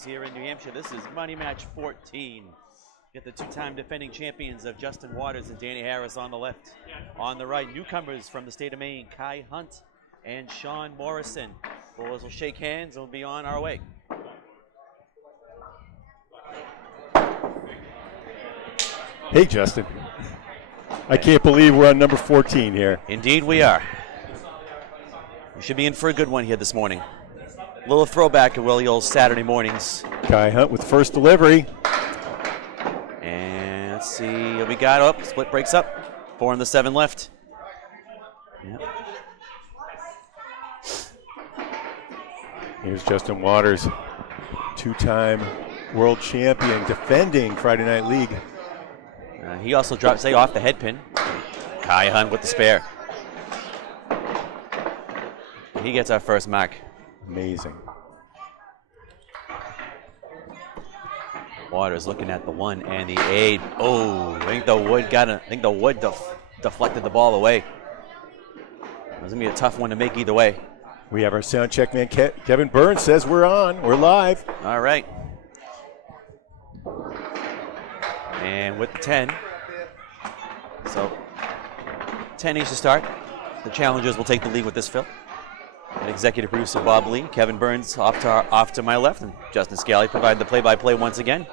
champions here in New Hampshire. This is Money Match 14. Get the two-time defending champions of Justin Waters and Danny Harris on the left. On the right, newcomers from the state of Maine, Kai Hunt and Shawn Morrison. Boys will shake hands and we'll be on our way. Hey, Justin. I can't believe we're on number 14 here. Indeed we are. We should be in for a good one here this morning. A little throwback to Willie Old Saturday mornings. Kai Hunt with first delivery. And let's see what we got. Up, split breaks up. 4 on the 7 left. Yep. Here's Justin Waters, two-time world champion, defending Friday Night League. He also drops A off the head pin. Kai Hunt with the spare. He gets our first mark. Amazing. Waters looking at the 1 and the 8. Oh, I think the wood deflected the ball away. It was gonna be a tough one to make either way. We have our sound check man, Kevin Burns says we're on. We're live. All right. And with the 10. So 10 each to start. The challengers will take the lead with this fill. And executive producer Bob Lee, Kevin Burns off to my left, and Justin Scally provided the play-by-play once again.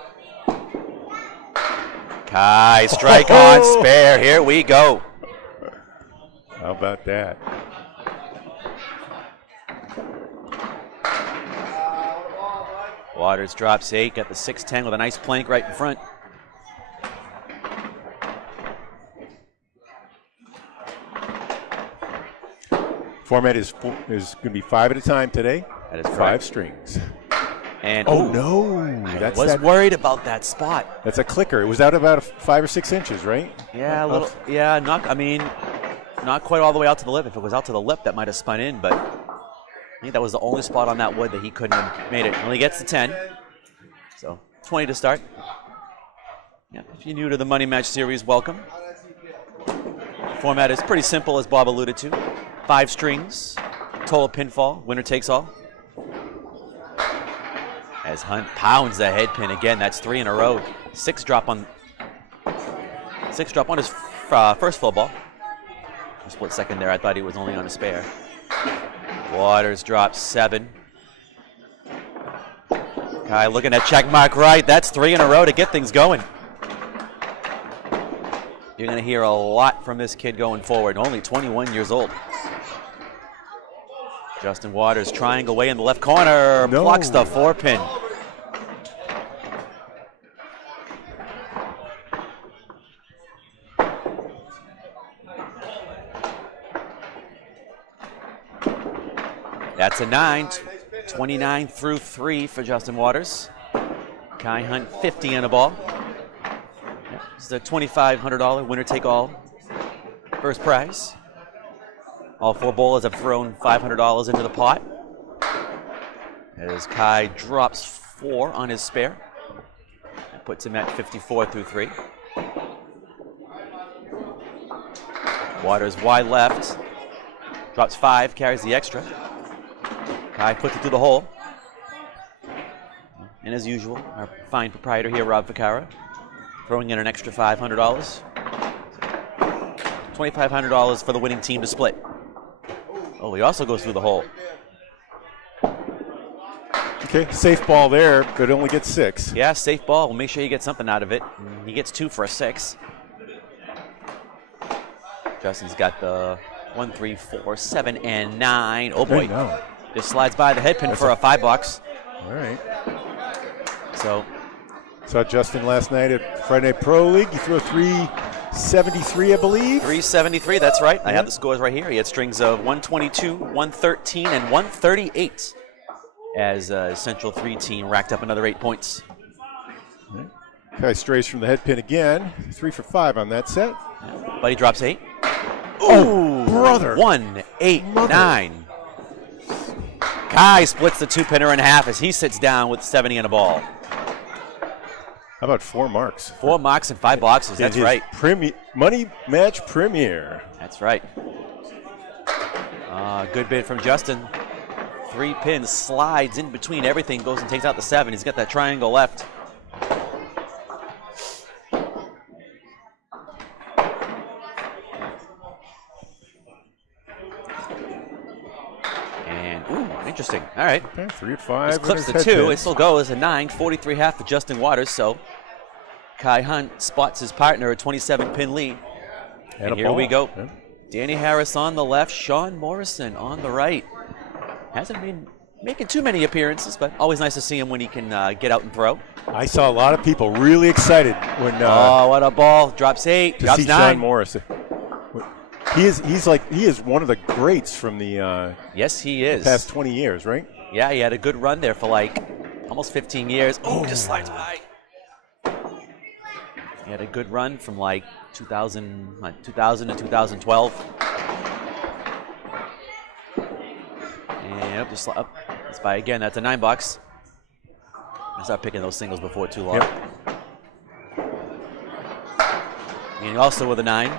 Kai, strike on spare. Here we go. How about that? Waters drops 8, got the 6-10 with a nice plank right in front. Format is going to be 5 at a time today. That is 5 strings. And oh no! I was worried about that spot. That's a clicker. It was out about 5 or 6 inches, right? Yeah, a little. Yeah, not quite all the way out to the lip. If it was out to the lip, that might have spun in, but I think that was the only spot on that wood that he couldn't have made it. Only gets the 10. So 20 to start. Yeah, if you're new to the Money Match series, welcome. Format is pretty simple, as Bob alluded to. 5 strings, total pinfall, winner takes all. As Hunt pounds the head pin again, that's 3 in a row. 6 drop on his first full ball. A split second there, I thought he was only on a spare. Waters drops 7. Kai looking at check mark right. That's 3 in a row to get things going. You're going to hear a lot from this kid going forward. Only 21 years old. Justin Waters triangle way in the left corner. No. Blocks the 4-pin. That's a 9. 29 through 3 for Justin Waters. Kai Hunt 50 in a ball. It's the $2,500 winner take all first prize. All 4 bowlers have thrown $500 into the pot. As Kai drops 4 on his spare. That puts him at 54 through 3. Waters wide left. Drops 5, carries the extra. Kai puts it through the hole. And as usual, our fine proprietor here, Rob Ficara, throwing in an extra $500. $2,500 for the winning team to split. Oh, he also goes through the hole. Okay, safe ball there, but only gets 6. Yeah, safe ball. We'll make sure you get something out of it. He gets 2 for a 6. Justin's got the 1, 3, 4, 7, and 9. Oh boy. No. Just slides by the head pin for a $5. All right. So. Saw Justin last night at Friday Night Pro League. He threw 373, I believe. 373, that's right. I have the scores right here. He had strings of 122, 113, and 138 as Central 3 team racked up another 8 points. Kai strays from the head pin again. 3 for 5 on that set. Buddy drops 8. Oh, brother. 1, 8, 9. Kai splits the 2-pinner in half as he sits down with 70 in a ball. How about 4 marks? 4 marks and 5 boxes, that's right. Money Match Premier. That's right. Good bid from Justin. 3 pins, slides in between everything, goes and takes out the 7. He's got that triangle left. And, ooh, interesting. All right. Okay, 3 of 5. This clips the 2. It still goes a 9, 43.5 for Justin Waters. So Kai Hunt spots his partner, a 27-pin lead. And here we go. Yeah. Danny Harris on the left, Shawn Morrison on the right. Hasn't been making too many appearances, but always nice to see him when he can get out and throw. I saw a lot of people really excited when. Oh, what a ball! Drops 8, drops 9. Shawn Morrison. He is one of the greats from the. Yes, he is. The past 20 years, right? Yeah, he had a good run there for like almost 15 years. Oh, just slides by. He had a good run from like 2000 to 2012. And up, just up. It's by again. That's a $9. I start picking those singles before too long. Yep. And also with a 9.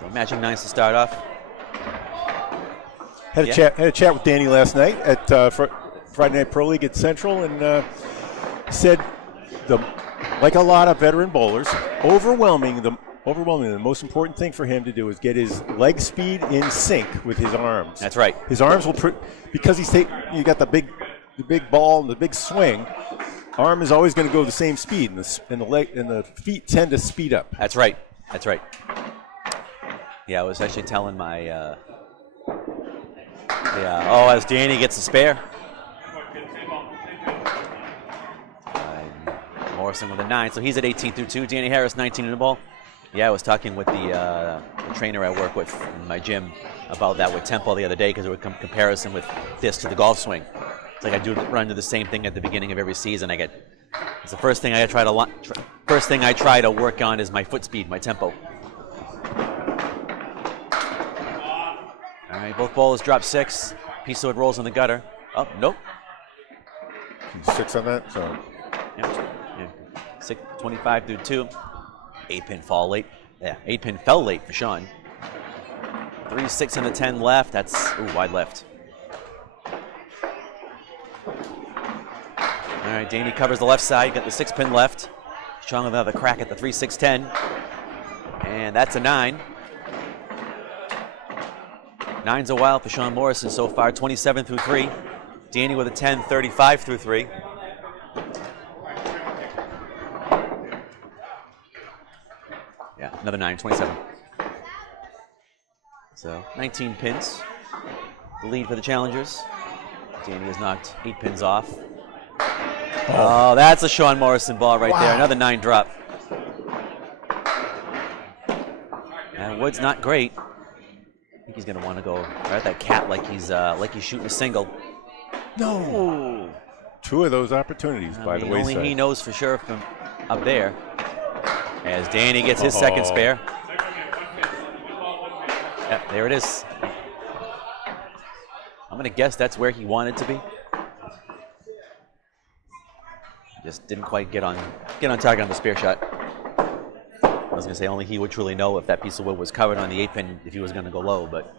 So matching 9s to start off. Had a chat with Danny last night at Friday Night Pro League at Central, and said like a lot of veteran bowlers, overwhelming the most important thing for him to do is get his leg speed in sync with his arms. That's right. His arms will, because you got the big ball and the big swing. Arm is always going to go the same speed, and the feet tend to speed up. That's right. That's right. Yeah, I was actually telling my. As Danny gets the spare. Morrison with a 9, so he's at 18 through 2. Danny Harris 19 in the ball. Yeah, I was talking with the trainer I work with in my gym about that with tempo the other day, because it would comparison with this to the golf swing. It's like I do run to the same thing at the beginning of every season. It's the first thing I try to work on is my foot speed, my tempo. All right, both bowlers drop 6. Piece of it rolls in the gutter. Oh, nope. 6 on that, so. Yeah. 6, 25 through 2. 8-pin fall late. Yeah, 8-pin fell late for Shawn. 3, 6, and a 10 left. That's wide left. All right, Danny covers the left side. Got the 6-pin left. Shawn with another crack at the 3, 6, 10. And that's a 9. 9's a while for Shawn Morrison so far, 27 through 3. Danny with a 10, 35 through 3. Yeah, another 9, 27. So 19 pins. The lead for the challengers. Danny has knocked 8 pins off. Oh, that's a Shawn Morrison ball right there. Another 9 drop. And Wood's not great. I think he's going to want to go right at that cat like he's shooting a single. No. Ooh. 2 of those opportunities by the wayside. Only he knows for sure from up there. As Danny gets his second spare. Yep, there it is. I'm going to guess that's where he wanted to be. Just didn't quite get on target on the spare shot. I was going to say only he would truly know if that piece of wood was covered on the 8-pin if he was going to go low, but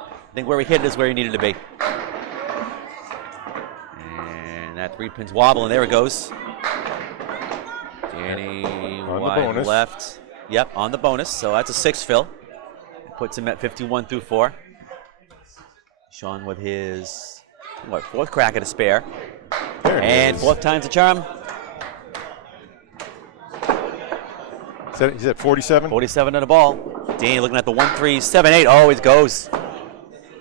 I think where he hit it is where he needed to be. And that 3-pin's wobble, and there it goes. Danny on wide the bonus. Left. Yep, on the bonus, so that's a 6 fill. Puts him at 51 through 4. Shawn with his, 4th crack at a spare. And 4th time's a charm. He's at 47? 47 on the ball. Danny looking at the 1, 3, 7, 8. Oh, it goes.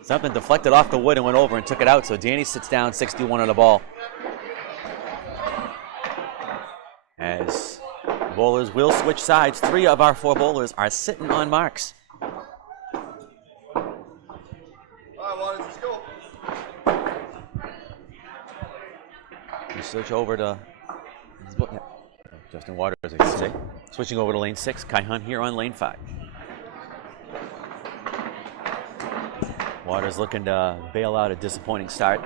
Something deflected off the wood and went over and took it out. So Danny sits down 61 on the ball. As bowlers will switch sides. 3 of our 4 bowlers are sitting on marks. We switch over to Justin Waters, I should say. Switching over to lane 6, Kai Hunt here on lane 5. Waters looking to bail out a disappointing start.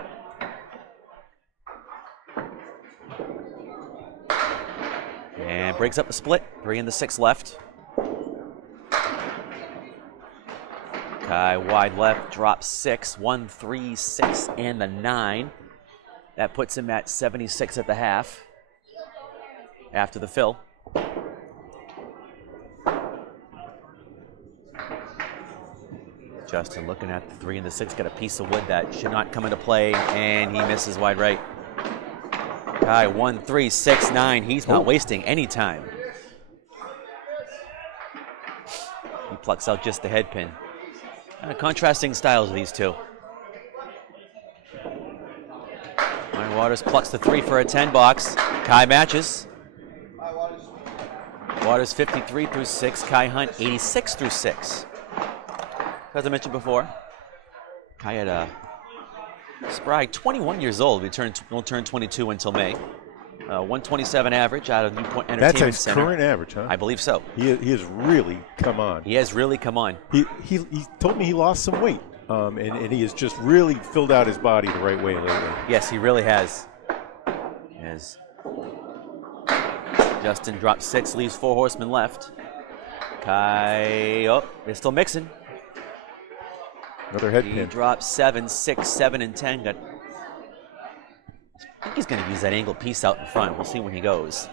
And breaks up the split, 3 and the 6 left. Kai wide left, drops 6, 1, 3, 6, and the 9. That puts him at 76 at the half after the fill. Justin looking at the 3 and the 6, got a piece of wood that should not come into play, and he misses wide right. Kai 1, 3, 6, 9. He's not wasting any time. He plucks out just the head pin. Contrasting styles of these two. Ryan Waters plucks the 3 for a 10 box. Kai matches. Waters 53 through 6. Kai Hunt 86 through 6. As I mentioned before, Kai had a spry 21 years old. Won't turn 22 until May. 127 average out of Newport Entertainment That's his Center. current average, huh? I believe so. He has really come on. He has really come on. He told me he lost some weight, and he has just really filled out his body the right way lately. Yes, he really has. As Justin drops 6, leaves 4 horsemen left. Kai, they're still mixing. Another head He pin. drops 7, 6, 7, and 10. I think he's going to use that angled piece out in front. We'll see when he goes.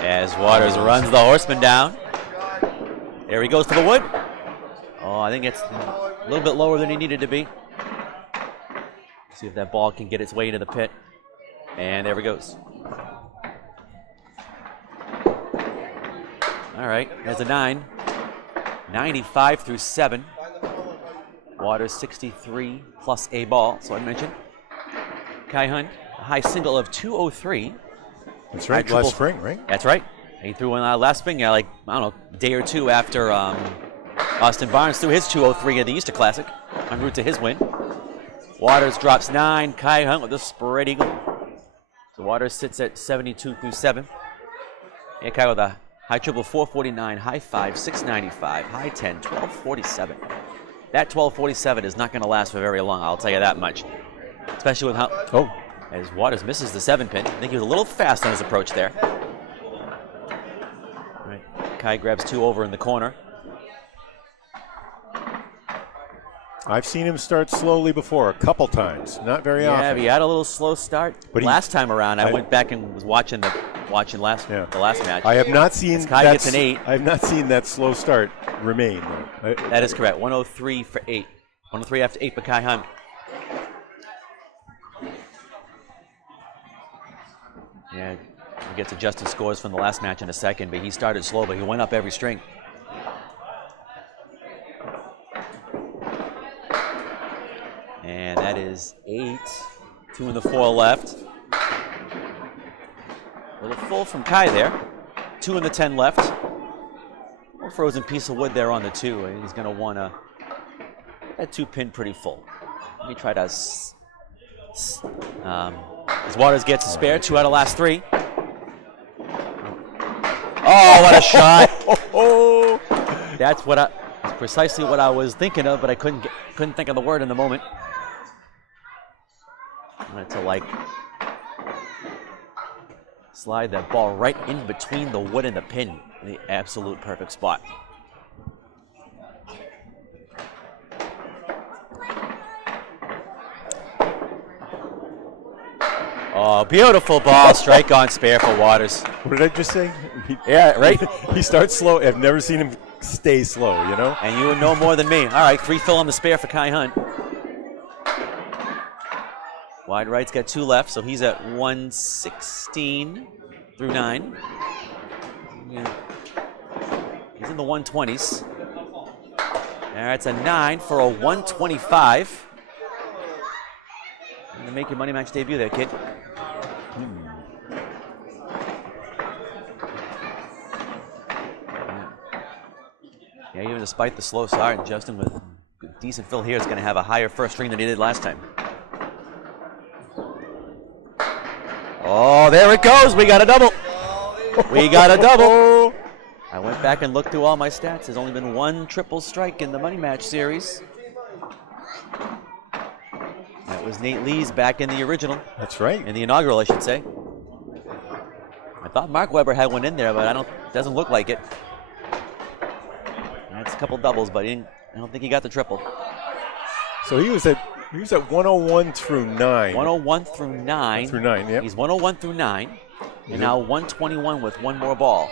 As Waters runs the horseman down. There he goes to the wood. Oh, I think it's a little bit lower than he needed to be. See if that ball can get its way into the pit. And there he goes. All right, there's a 9. 95 through 7. Waters 63 plus a ball, so I mentioned. Kai Hunt, a high single of 203. That's right, last spring, right? That's right. He threw one last spring, like, I don't know, a day or two after Austin Barnes threw his 203 at the Easter Classic, en route to his win. Waters drops 9. Kai Hunt with a spread eagle. So Waters sits at 72 through 7. And Kai with a high triple 449, high 5, 695, high 10, 1247. That 1247 is not going to last for very long, I'll tell you that much. Especially with how, as Waters misses the 7 pin. I think he was a little fast on his approach there. All right, Kai grabs 2 over in the corner. I've seen him start slowly before, a couple times, not very often. Yeah, he had a little slow start. But last time around, I went back and was watching the last match. I have not seen Kai gets an 8. I have not seen that slow start remain. That is correct. 103 for 8. 103 after 8 for Kai Hunt. Yeah, we'll get to Justin's scores from the last match in a second, but he started slow, but he went up every string. And that is 8. 2 in the 4 left. A little full from Kai there. 2 in the 10 left. A little frozen piece of wood there on the 2. And he's going to want to that 2 pin pretty full. Let me try to. As Waters gets a spare, 2 out of last 3. Oh, what a shot! That's precisely what I was thinking of, but I couldn't think of the word in the moment. I wanted to slide that ball right in between the wood and the pin. The absolute perfect spot. Oh, beautiful ball. Strike on spare for Waters. What did I just say? Yeah, right? He starts slow. I've never seen him stay slow, you know? And you would know more than me. All right, 3 fill on the spare for Kai Hunt. Wide right's got 2 left, so he's at 116 through 9. He's in the 120s. That's a 9 for a 125. You're gonna make your money match debut there, kid. Yeah, even despite the slow start, Justin with a decent fill here is going to have a higher first string than he did last time. Oh, there it goes. We got a double. We got a double. I went back and looked through all my stats. There's only been 1 triple strike in the money match series. That was Nate Lee's back in the original. That's right. In the inaugural, I should say. I thought Mark Webber had one in there, but doesn't look like it. That's couple doubles, but I don't think he got the triple. So he was at 101 through 9. 101 through 9. Through 9, yep. He's 101 through 9. And now 121 with one more ball.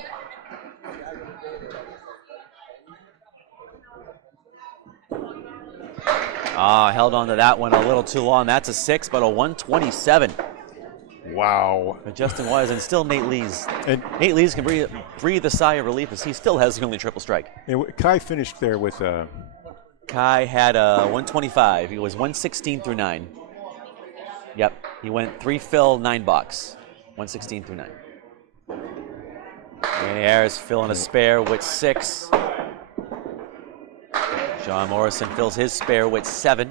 Held on to that one a little too long. That's a 6, but a 127. Wow. For Justin Waters, and still Nate Lees. And Nate Lees can breathe a sigh of relief as he still has the only triple strike. And Kai finished there with Kai had a 125. He was 116 through 9. Yep, he went 3 fill, 9 box. 116 through 9. Danny Harris filling a spare with 6. Shawn Morrison fills his spare with 7.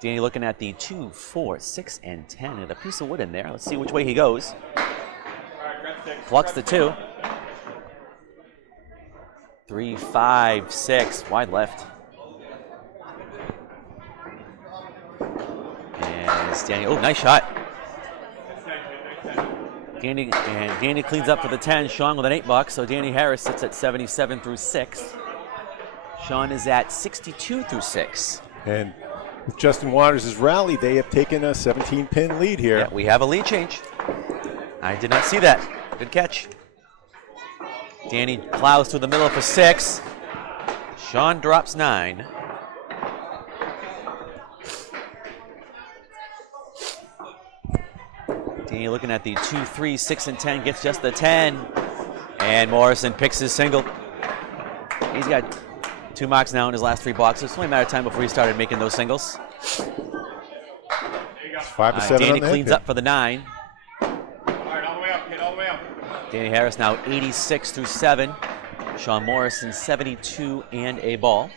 Danny looking at the 2, 4, 6, and 10, and a piece of wood in there. Let's see which way he goes. Plucks the 2. 3, 5, 6, wide left. And it's Danny. Oh, nice shot. Danny cleans up for the 10. Shawn with an 8 bucks, so Danny Harris sits at 77 through 6. Shawn is at 62 through 6. And with Justin Waters' rally, they have taken a 17-pin lead here. Yeah, we have a lead change. I did not see that. Good catch. Danny plows through the middle for 6. Shawn drops 9. Danny looking at the 2, 3, 6, and 10, gets just the 10. And Morrison picks his single. He's got 2 marks now in his last 3 boxes. It's only a matter of time before he started making those singles. 5 to 7 Danny on cleans that up for the 9. All right, all the way up, kid, all the way up. Danny Harris now 86 through 7. Shawn Morrison 72 and a ball.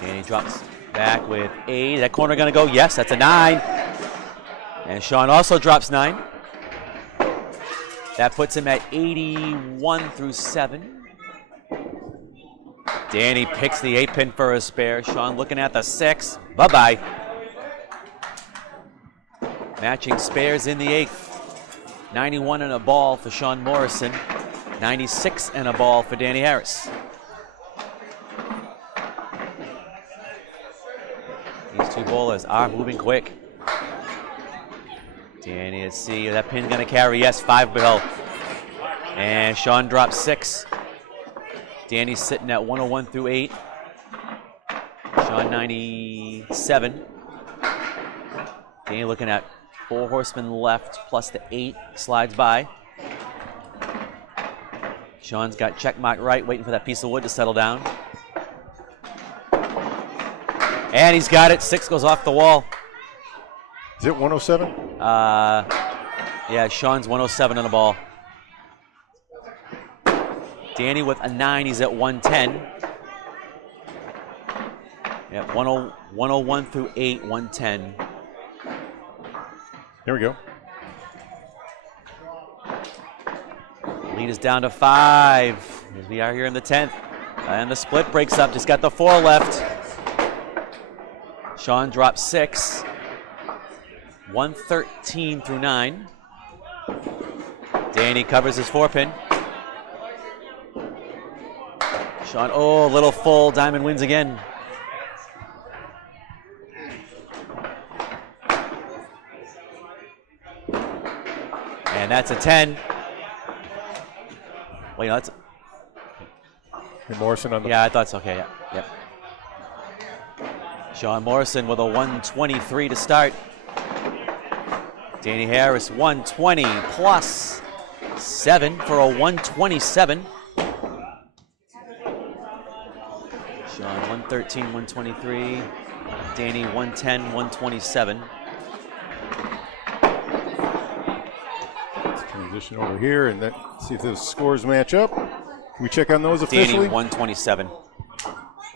Danny drops back with 8. That corner gonna go? Yes, that's a 9. And Shawn also drops 9. That puts him at 81 through 7. Danny picks the 8-pin for a spare. Shawn looking at the 6. Bye-bye. Matching spares in the 8th. 91 and a ball for Shawn Morrison. 96 and a ball for Danny Harris. These two bowlers are moving quick. Danny, let's see, that pin's gonna carry, yes, 5 below. And Shawn drops 6. Danny's sitting at 101 through 8. Shawn 97. Danny looking at 4 horsemen left plus the 8, slides by. Shawn's got check mark right, waiting for that piece of wood to settle down. And he's got it, 6 goes off the wall. Is it 107? Yeah, Shawn's 107 on the ball. Danny with a 9, he's at 110. Yep, 101 through 8, 110. Here we go. Lead is down to 5. As we are here in the 10th. And the split breaks up, just got the 4 left. Shawn drops 6. 113 through 9. Danny covers his 4-pin. Shawn, oh, little full. Diamond wins again. And that's a 10. Well, you know, that's. And Morrison on the. Yeah, I thought so. Okay, yeah. Yep. Shawn Morrison with a 123 to start. Danny Harris 120 plus 7 for a 127. Shawn 113, 123. Danny 110, 127. Let's transition over here and then see if those scores match up. Can we check on those officially? Danny 127.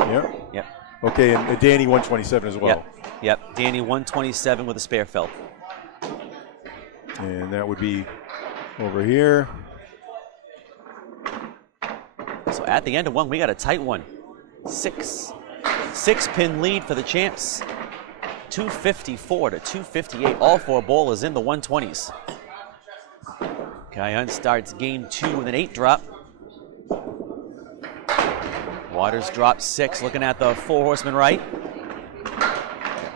Yep. Yep. Okay, and Danny 127 as well. Yep. Danny 127 with a spare fill. And that would be over here. So at the end of one, we got a tight one. 6-pin lead for the champs. 254 to 258. All 4 bowlers in the 120s. Kai Hunt starts game 2 with an 8 drop. Waters drops 6, looking at the 4 horseman right.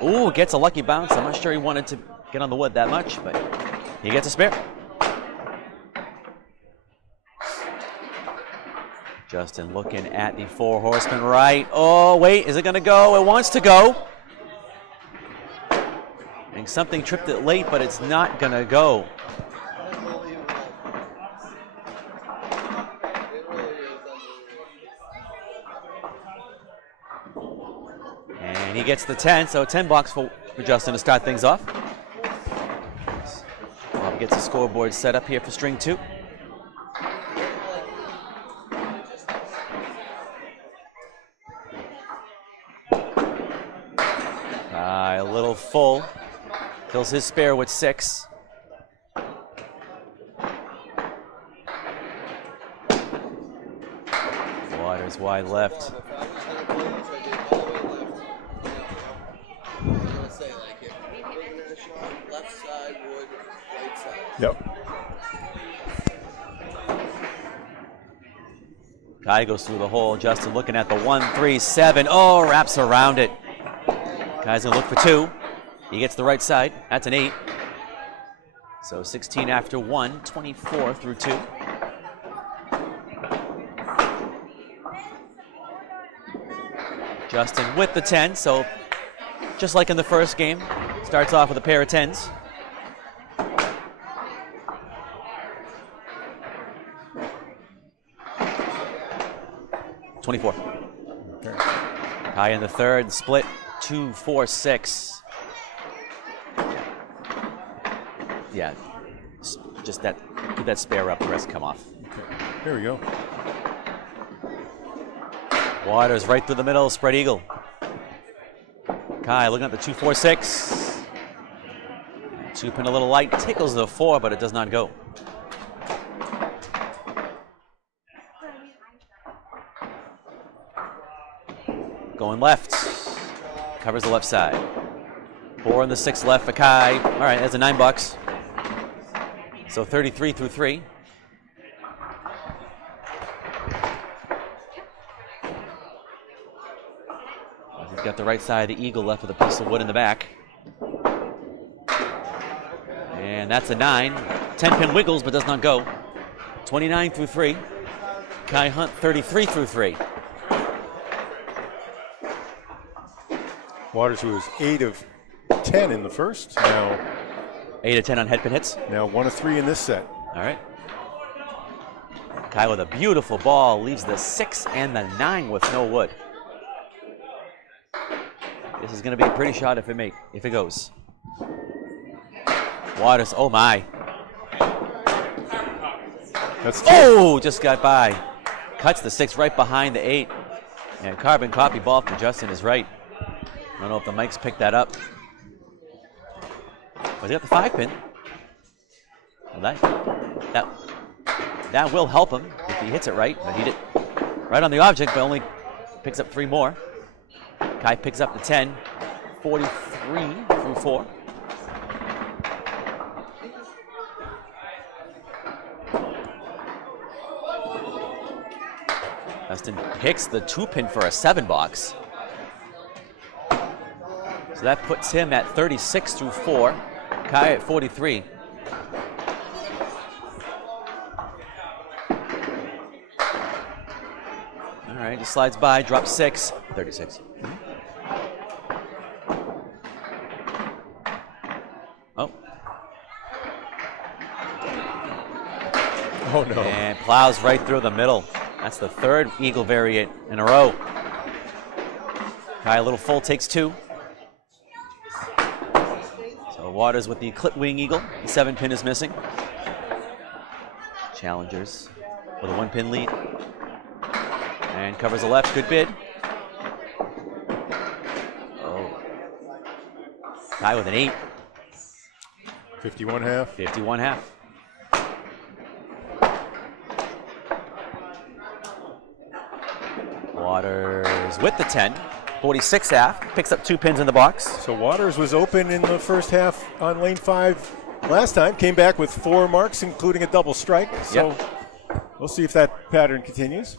Ooh, gets a lucky bounce. I'm not sure he wanted to get on the wood that much, but he gets a spare. Justin looking at the 4 horseman right. Oh, wait, is it going to go? It wants to go. And something tripped it late, but it's not going to go. And he gets the 10, so 10 bucks for Justin to start things off. Bob gets the scoreboard set up here for string 2. A little full. Kills his spare with 6. Waters wide left. Yep. Kai goes through the hole. Justin looking at the 1-3-7. Oh, wraps around it. Kai's gonna look for 2. He gets the right side. That's an 8. So 16 after 1, 24 through 2. Justin with the 10. So just like in the first game, starts off with a pair of 10s. $24. Okay. Kai in the third, split 2, 4, 6. Yeah, just that, keep that spare up, the rest come off. Okay. There we go. Waters right through the middle, spread eagle. Kai looking at the 2, 4, 6. 2 pin a little light, tickles the 4, but it does not go. Going left, covers the left side. 4 on the 6 left for Kai. All right, that's a $9. So 33 through 3. He's got the right side of the eagle left with a piece of wood in the back. And that's a 9. 10 pin wiggles, but does not go. 29 through 3. Kai Hunt 33 through 3. Waters, who was 8 of 10 in the first, now 8 of 10 on head pin hits. now 1 of 3 in this set. All right. Kai with a beautiful ball leaves the 6 and the 9 with no wood. This is going to be a pretty shot if it goes. Waters, oh my. That's 2. Oh, just got by. Cuts the 6 right behind the 8. And carbon copy ball from Justin is right. I don't know if the mics picked that up. But he got the 5 pin. Well, that will help him if he hits it right. But he did right on the object, but only picks up 3 more. Kai picks up the 10. 43 through 4. Justin picks the 2 pin for a 7 box. So that puts him at 36 through 4. Kai at 43. All right, he slides by, drops 6, 36. Oh. Oh, no. And plows right through the middle. That's the 3rd eagle variant in a row. Kai a little full, takes 2. So Waters with the clip wing eagle. The 7 pin is missing. Challengers with a 1 pin lead. And covers the left, good bid. Oh. Kai with an 8. 51 half. 51 half. Waters with the 10. 46 half. Picks up 2 pins in the box. So Waters was open in the first half on lane 5 last time. Came back with 4 marks, including a double strike. So we'll see if that pattern continues.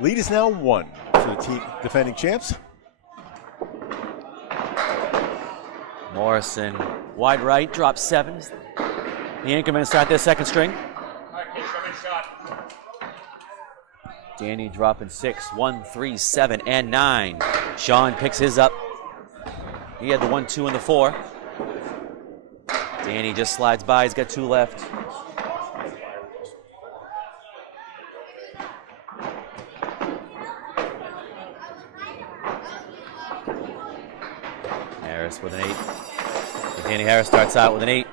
Lead is now 1 for the team defending champs. Morrison, wide right, drops 7. The Anchormen start their second string. All right, kids, come in shot. Danny dropping 6, 1, 3, 7, and 9. Shawn picks his up. He had the 1, 2, and the 4. Danny just slides by. He's got 2 left. Harris with an 8. Danny Harris starts out with an 8.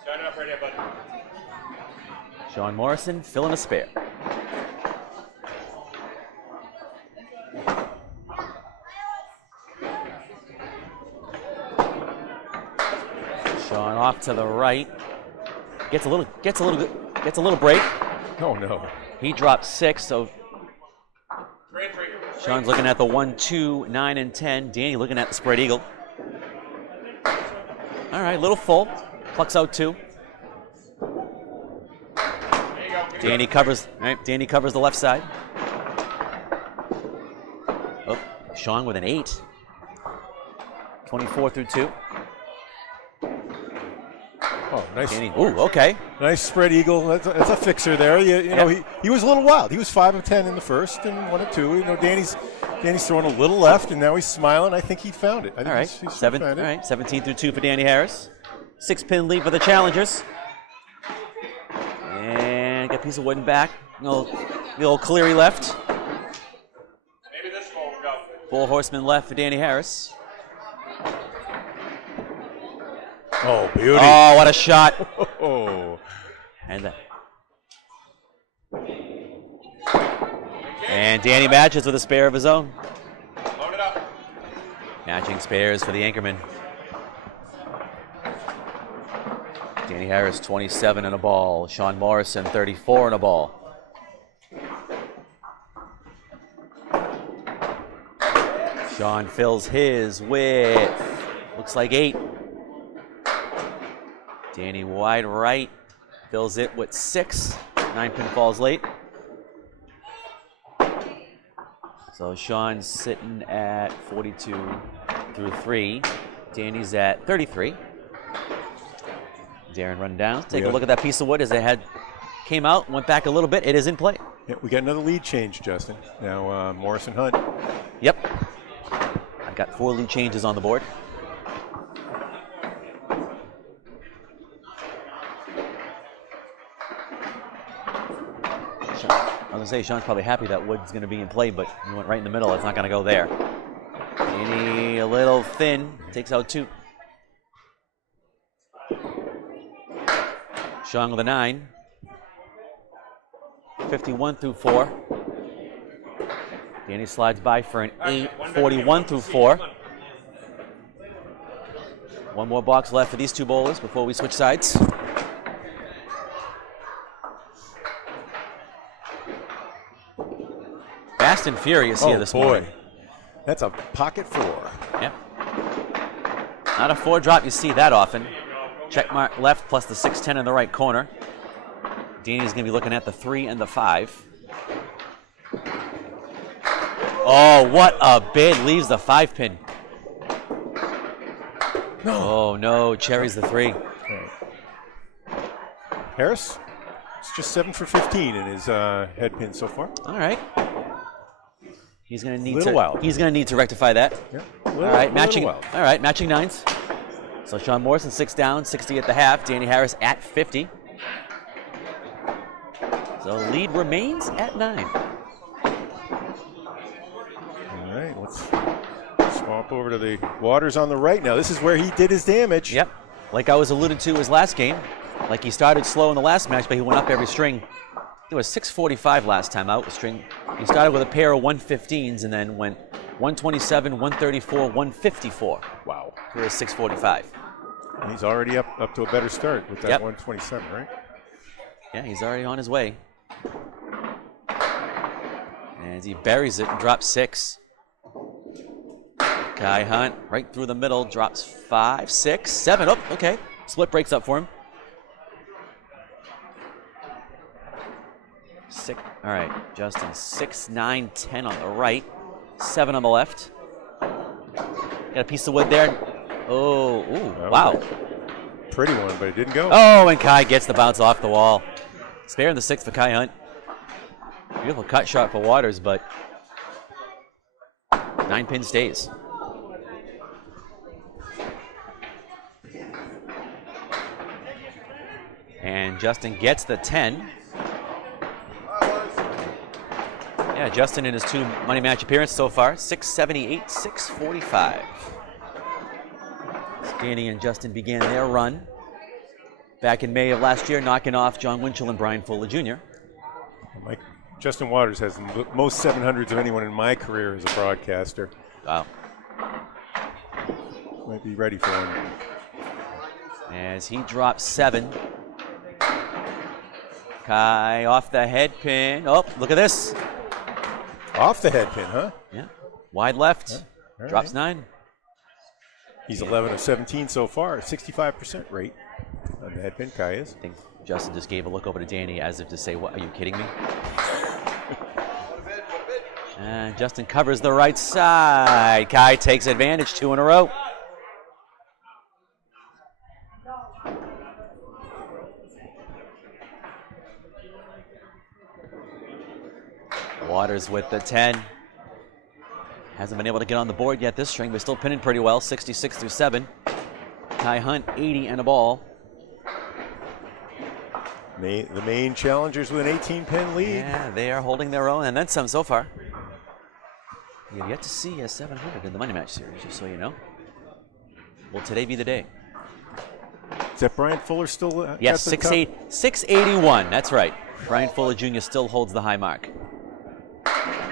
Stand up right here, bud. Shawn Morrison filling a spare. Shawn off to the right. Gets a little break. Oh no. He drops 6, so 3 and 3. Shawn's looking at the 1, 2, 9, and 10. Danny looking at the spread eagle. All right, little full. Plucks out 2. There you go. Danny covers. Right, Danny covers the left side. Oh, Shawn with an 8. 24 through 2. Oh, nice. Danny. Ooh, okay. Nice spread eagle. That's a fixer there. You know, he was a little wild. He was 5 of 10 in the first and 1 of 2. You know, Danny's throwing a little left, and now he's smiling. I think he found it. I think All right, he's seven. All found it. right, 17 through 2 for Danny Harris. 6-pin lead for the challengers. And got a piece of wooden back. The old Cleary left. Maybe this one will go. 4 horsemen left for Danny Harris. Oh, beauty. Oh, what a shot! Oh. And Danny matches with a spare of his own. Load it up. Matching spares for the Anchorman. Danny Harris, 27 and a ball. Shawn Morrison, 34 and a ball. Shawn fills his with, looks like 8. Danny wide right, fills it with 6. 9-pin falls late. So Shawn's sitting at 42 through 3. Danny's at 33. Darren run down. Take a look at that piece of wood as it came out, went back a little bit. It is in play. Yeah, we got another lead change, Justin. Now Morrison Hunt. Yep. I've got 4 lead changes on the board. I was going to say, Shawn's probably happy that wood's going to be in play, but he went right in the middle. It's not going to go there. Danny a little thin, takes out 2. Shawn with a 9. 51 through 4. Danny slides by for an 8. 41 through 4. 1 more box left for these 2 bowlers before we switch sides. Fast and furious here this morning. That's a pocket 4. Yep. Not a 4 drop you see that often. Check mark left plus the 6-10 in the right corner. Danny's going to be looking at the 3 and the 5. Oh, what a bid. Leaves the 5-pin. No. Oh, no. Cherries the 3. Harris, it's just 7 for 15 in his head pin so far. All right. He's going to need He's going to need to rectify that. Yeah. All right, matching. All right, matching 9s. So Shawn Morrison 6 down, 60 at the half. Danny Harris at 50. So lead remains at 9. All right, let's swap over to the Waters on the right now. This is where he did his damage. Yep. Like I was alluding to his last game. Like he started slow in the last match, but he went up every string. It was 645 last time out. String. He started with a pair of 115s and then went 127, 134, 154. Wow. To his 645. And he's already up to a better start with that 127, right? Yeah, he's already on his way. As he buries it and drops 6. Kai Hunt right through the middle, drops 5, 6, 7. Oh, okay. Split breaks up for him. 6. All right, Justin, 6, 9, 10 on the right, 7 on the left. Got a piece of wood there. Oh, ooh, wow. Pretty one, but it didn't go. Oh, and Kai gets the bounce off the wall. Spare in the 6th for Kai Hunt. Beautiful cut shot for Waters, but 9-pin stays. And Justin gets the 10. Yeah, Justin in his 2 money match appearances so far, 678, 645. Danny and Justin began their run back in May of last year, knocking off John Winchell and Brian Fuller Jr. Justin Waters has the most 700s of anyone in my career as a broadcaster. Wow. Might be ready for him. As he drops 7. Kai off the head pin. Oh, look at this. Off the head pin, huh? Yeah. Wide left. All Drops right. 9. He's 11 of 17 so far, 65% rate on the head pin. Kai is. I think Justin just gave a look over to Danny as if to say, "What? Are you kidding me?" And Justin covers the right side. Kai takes advantage, 2 in a row. Waters with the 10. Hasn't been able to get on the board yet this string, but still pinning pretty well, 66 through 7. Kai Hunt, 80 and a ball. The Maine challengers with an 18-pin lead. Yeah, they are holding their own, and then some so far. You've yet to see a 700 in the Money Match Series, just so you know. Will today be the day? Is that Brian Fuller still? Yes, 681. That's right. Brian Fuller Jr. still holds the high mark.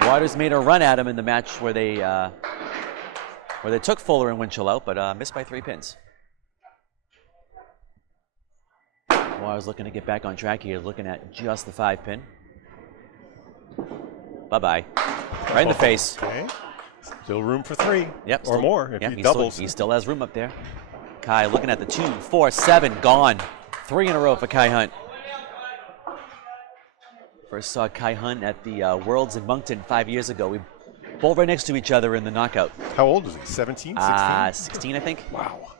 Waters made a run at him in the match where they took Fuller and Winchell out, but missed by 3 pins. Waters looking to get back on track here, looking at just the 5-pin. Bye-bye. Right in the face. Okay. Still room for 3. Yep. Or Still, more if yeah, he doubles. He still has room up there. Kai looking at the 2, 4, 7, gone. 3 in a row for Kai Hunt. First saw Kai Hunt at the Worlds in Moncton 5 years ago. We both right next to each other in the knockout. How old is he? 17? 16? 16, I think. Wow.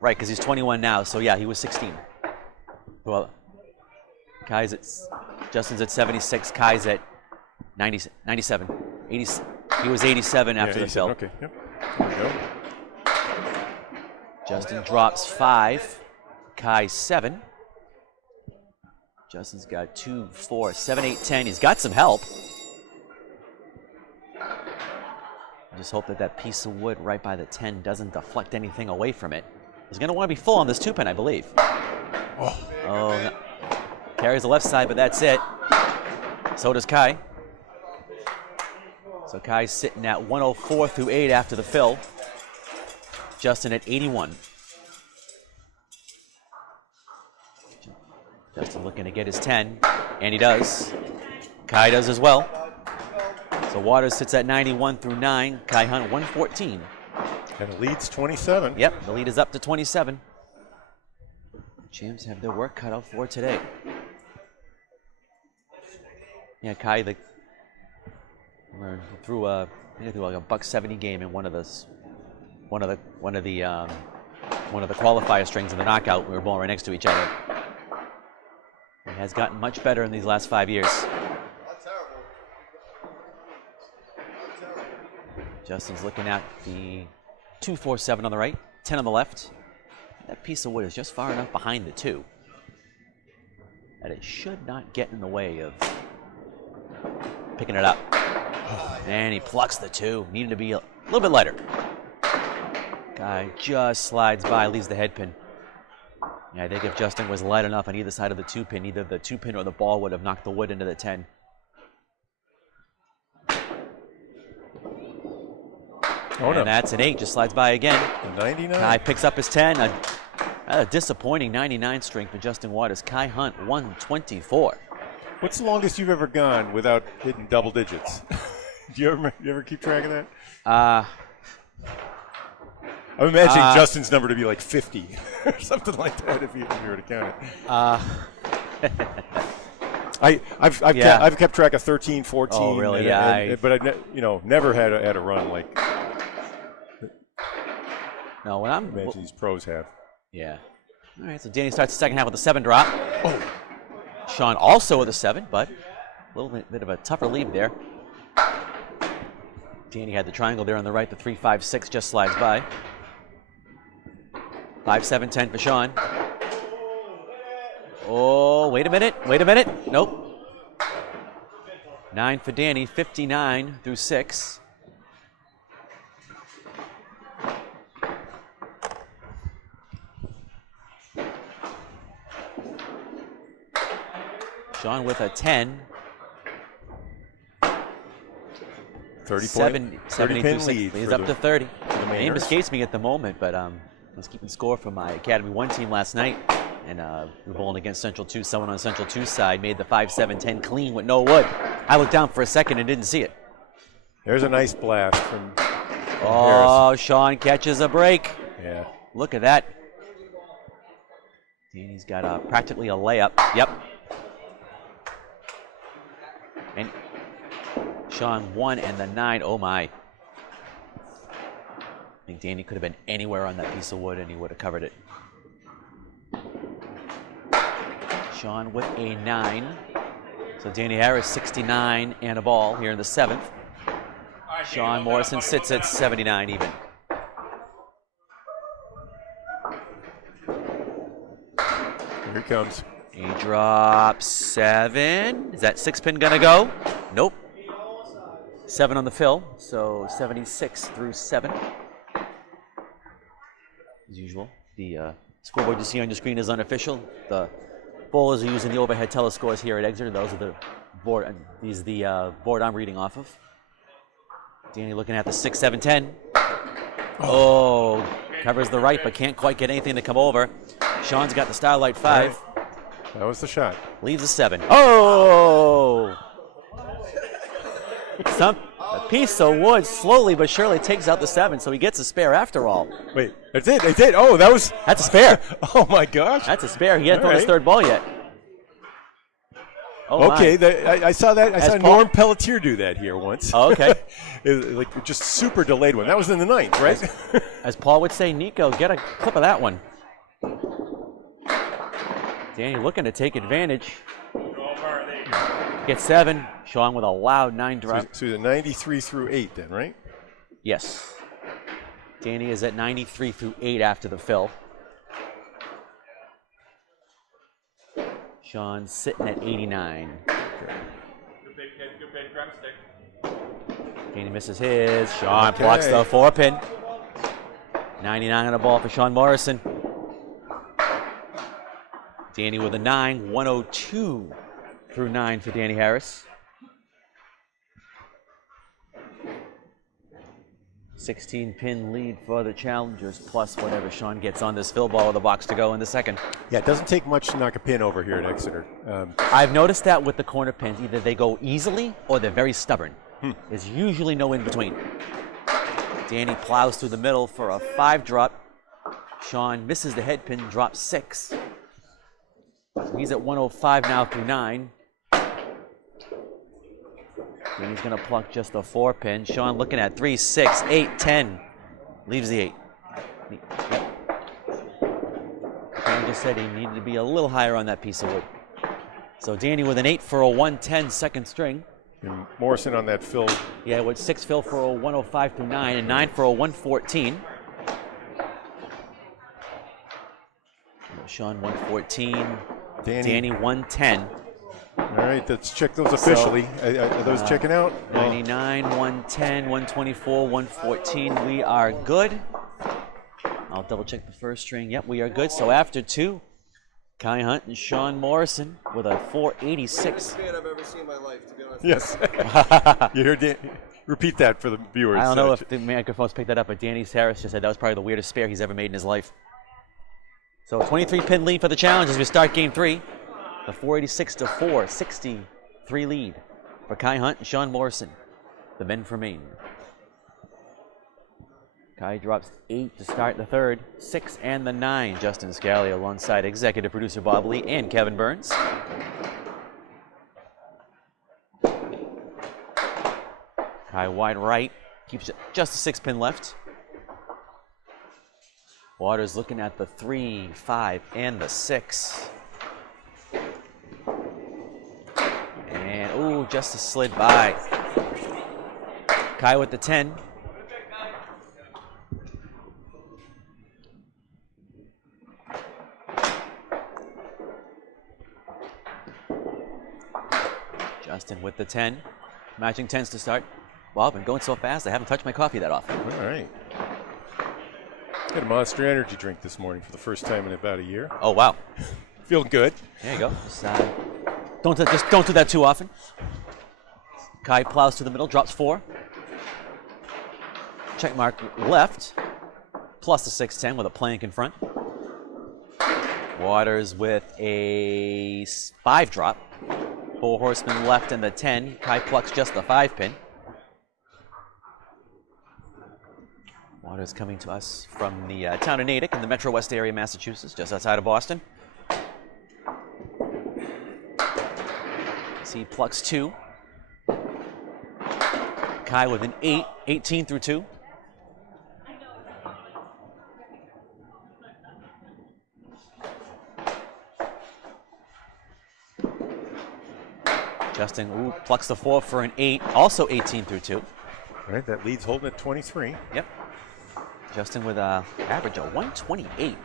Right, because he's 21 now, so yeah, he was 16. Well, Justin's at 76, Kai's at 97. 80, he was 87 after 87, the fill. Okay, yep. There we go. Justin drops 5, Kai 7. Justin's got 2, 4, 7, 8, 10. He's got some help. I just hope that that piece of wood right by the 10 doesn't deflect anything away from it. He's going to want to be full on this 2-pin, I believe. Oh, no. Carries the left side, but that's it. So does Kai. So Kai's sitting at 104 through 8 after the fill. Justin at 81. Justin looking to get his 10, and he does. Kai does as well. So Waters sits at 91 through 9. Kai Hunt 114. And it leads 27. Yep, the lead is up to 27. Champs have their work cut out for today. Yeah, Kai threw like a $170 game in one of the qualifier strings in the knockout. We were bowling right next to each other. It has gotten much better in these last 5 years. Justin's looking at the 2, 4, 7 on the right, 10 on the left. That piece of wood is just far enough behind the 2 that it should not get in the way of picking it up. And he plucks the 2. Needed to be a little bit lighter. Guy just slides by, leaves the head pin. Yeah, I think if Justin was light enough on either side of the 2-pin, either the 2-pin or the ball would have knocked the wood into the 10. Oh, no. And that's an 8, just slides by again. 99. Kai picks up his 10. A disappointing 99 string for Justin Waters. Kai Hunt, 124. What's the longest you've ever gone without hitting double digits? Do you ever keep track of that? I'm imagining Justin's number to be like 50 or something like that if you were to count it. I've kept track of 13, 14. Oh, really? Yeah. But I never had a run like. No, when I'm. Imagine these pros have. Yeah. All right. So Danny starts the second half with a 7 drop. Oh. Shawn also with a 7, but a little bit of a tougher lead there. Danny had the triangle there on the right. The 3-5-6 just slides by. 5-7-10 for Shawn. Oh, wait a minute. Nope. 9 for Danny, 59 through 6. Shawn with a 10. 30 pin lead. He's up to 30. The name escapes me at the moment, but I was keeping score for my Academy 1 team last night. And we were bowling against Central 2. Someone on Central 2 side made the 5-7-10 clean with no wood. I looked down for a second and didn't see it. There's a nice blast from Oh, Harris. Shawn catches a break. Yeah. Look at that. Danny's got practically a layup. Yep. And Shawn 1 and the 9. Oh, my. I think Danny could have been anywhere on that piece of wood and he would have covered it. Shawn with a 9. So Danny Harris 69 and a ball here in the 7th. Shawn Morrison sits at 79 even. Here he comes. He drops 7. Is that 6-pin gonna go? Nope. 7 on the fill, so 76 through 7. As usual, the scoreboard you see on your screen is unofficial. The bowlers are using the overhead telescores here at Exeter. Those are the board, and these are the board I'm reading off of. Danny looking at the 6-7-10. Oh, covers the right, but can't quite get anything to come over. Shawn's got the Starlight 5. Right. That was the shot. Leaves a 7. Oh! A piece of wood slowly but surely takes out the 7, so he gets a spare after all. Wait, that's it. That's it. Oh, that's a spare. Oh my gosh. That's a spare. He hasn't thrown his third ball yet. Oh, okay, I saw that. I saw Norm Pelletier do that here once. Oh, okay. Like just super delayed one. That was in the 9th, right? As Paul would say, Nico, get a clip of that one. Danny looking to take advantage. Gets 7. Shawn with a loud 9 drop. So the 93 through 8 then, right? Yes. Danny is at 93 through 8 after the fill. Shawn's sitting at 89. Good big hit, good big grab stick. Danny misses his. Shawn blocks the 4-pin. 99 on the ball for Shawn Morrison. Danny with a 9. 102 through 9 for Danny Harris. 16-pin lead for the challengers, plus whatever Shawn gets on this fill ball with a box to go in the second. Yeah, it doesn't take much to knock a pin over here at Exeter. I've noticed that with the corner pins, either they go easily or they're very stubborn. There's usually no in between. Danny plows through the middle for a 5 drop. Shawn misses the head pin, drops 6. So he's at 105 now through 9. And he's going to pluck just a 4-pin. Shawn looking at 3, 6, 8, 10. Leaves the 8. Dan just said he needed to be a little higher on that piece of wood. So Danny with an 8 for a 110 second string. And Morrison on that fill. Yeah, with 6 fill for a 105 through 9 and 9 for a 114. Shawn 114. Danny 110. All right, let's check those officially. Are those checking out? 99, 110, 124, 114. We are good. I'll double check the first string. Yep, we are good. So after 2, Kai Hunt and Shawn Morrison with a 486. Best man I've ever seen in my life, to be honest. Yes. You heard repeat that for the viewers. I don't know if the microphones picked that up, but Danny Harris just said that was probably the weirdest spare he's ever made in his life. So 23-pin lead for the challenge as we start game 3. The 486-4, 63 lead for Kai Hunt and Shawn Morrison, the men from Maine. Kai drops 8 to start the third, 6 and the 9. Justin Scali alongside executive producer Bob Lee and Kevin Burns. Kai wide right, keeps it just a 6-pin left. Waters looking at the 3, 5, and the 6. And, ooh, just a slid by. Kai with the 10. Justin with the 10. Matching 10s to start. Wow, I've been going so fast, I haven't touched my coffee that often. All right. Got a Monster Energy drink this morning for the first time in about a year. Oh, wow. Feel good. There you go. Just don't do that too often. Kai plows to the middle, drops 4. Check mark left, plus the 6-10 with a plank in front. Waters with a 5 drop. 4 horsemen left and the 10. Kai plucks just the 5-pin. Waters coming to us from the town of Natick in the Metro West area, Massachusetts, just outside of Boston. He plucks 2. Kai with an 8, 18 through 2. Justin plucks the 4 for an 8, also 18 through 2. All right, that lead's holding at 23. Yep. Justin with an average of 128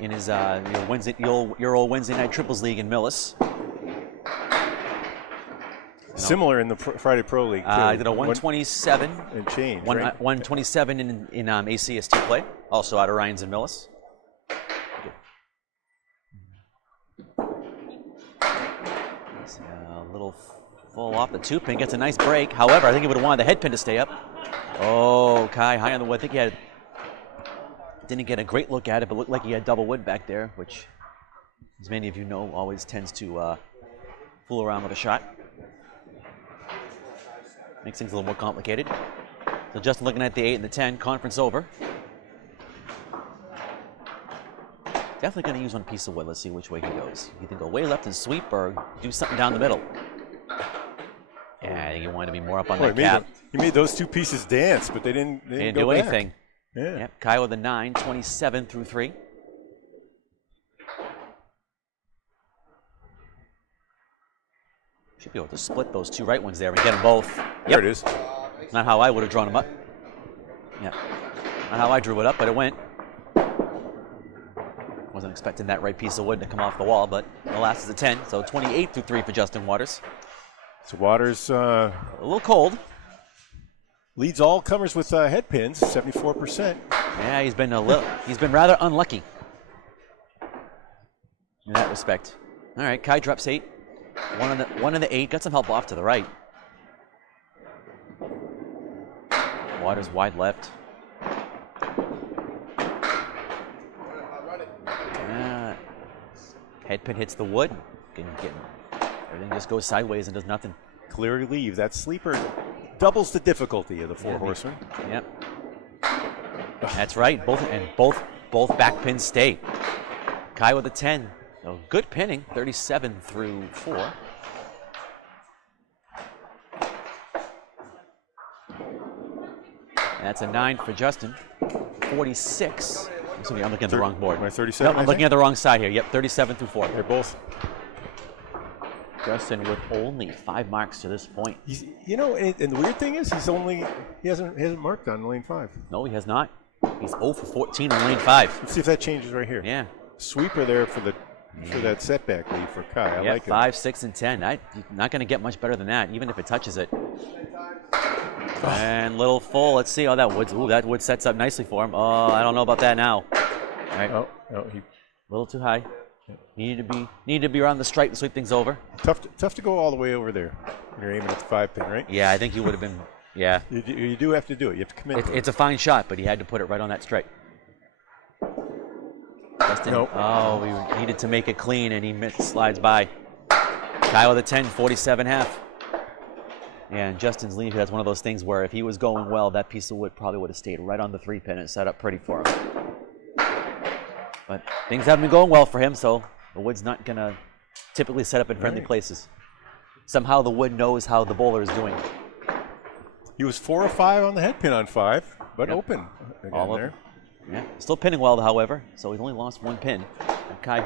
in his your old Wednesday night triples league in Millis. Similar in the Friday Pro League, too. I did a 127 and change, right? 127 in ACST play, also out of Ryan's and Millis. A little full off the 2-pin, gets a nice break. However, I think he would have wanted the head pin to stay up. Oh, Kai high on the wood. I think didn't get a great look at it, but looked like he had double wood back there, which, as many of you know, always tends to fool around with a shot. Makes things a little more complicated. So Justin looking at the 8 and the 10, conference over. Definitely going to use one piece of wood. Let's see which way he goes. You can go way left and sweep or do something down the middle. Yeah, I think he wanted to be more up on that cap. He made those 2 pieces dance, but they didn't do back. anything. Yeah. Yep. Kai with a 9, 27 through 3. Should be able to split those 2 right ones there and get them both. There it is. Not how I would have drawn them up. Yeah. Not how I drew it up, but it went. Wasn't expecting that right piece of wood to come off the wall, but the last is a 10, so 28 through 3 for Justin Waters. So Waters a little cold. Leads all comers with head pins, 74%. Yeah, he's been rather unlucky in that respect. All right, Kai drops 8. One on the 8, got some help off to the right. Waters wide left. Head pin hits the wood. Everything just goes sideways and does nothing. Clear leave. That sleeper doubles the difficulty of the 4 horsemen. Yep. That's right. Both back pins stay. Kai with a 10. So good pinning. 37 through 4. That's a 9 for Justin. 46. I'm looking at the wrong board. Am I 37? Nope, I'm looking at the wrong side here. Yep, 37 through 4. They're both. Justin with only 5 marks to this point. And the weird thing is, he hasn't marked on lane 5. No, he has not. He's 0 for 14 on lane 5. Let's see if that changes right here. Yeah. Sweeper there for that setback lead for Kai. I like it. 5, 6, and 10. Not going to get much better than that, even if it touches it. And little full. Let's see how that wood. Ooh, that wood sets up nicely for him. Oh, I don't know about that now. All right. A little too high. Needed to be around the stripe to sweep things over. Tough to go all the way over there when you're aiming at the 5-pin, right? Yeah, I think he would have been. Yeah. You do have to do it. You have to commit. It's a fine shot, but he had to put it right on that stripe. Justin, Nope. Oh, we needed to make it clean, and he slides by. Kai with a 10, 47.5. And Justin's lead, that's one of those things where if he was going well, that piece of wood probably would have stayed right on the 3-pin and set up pretty for him. But things haven't been going well for him, so the wood's not going to typically set up in friendly places. Somehow the wood knows how the bowler is doing. He was 4 or 5 on the head pin on 5, but open again All there. Yeah, still pinning well, however, so he's only lost 1 pin. And Kai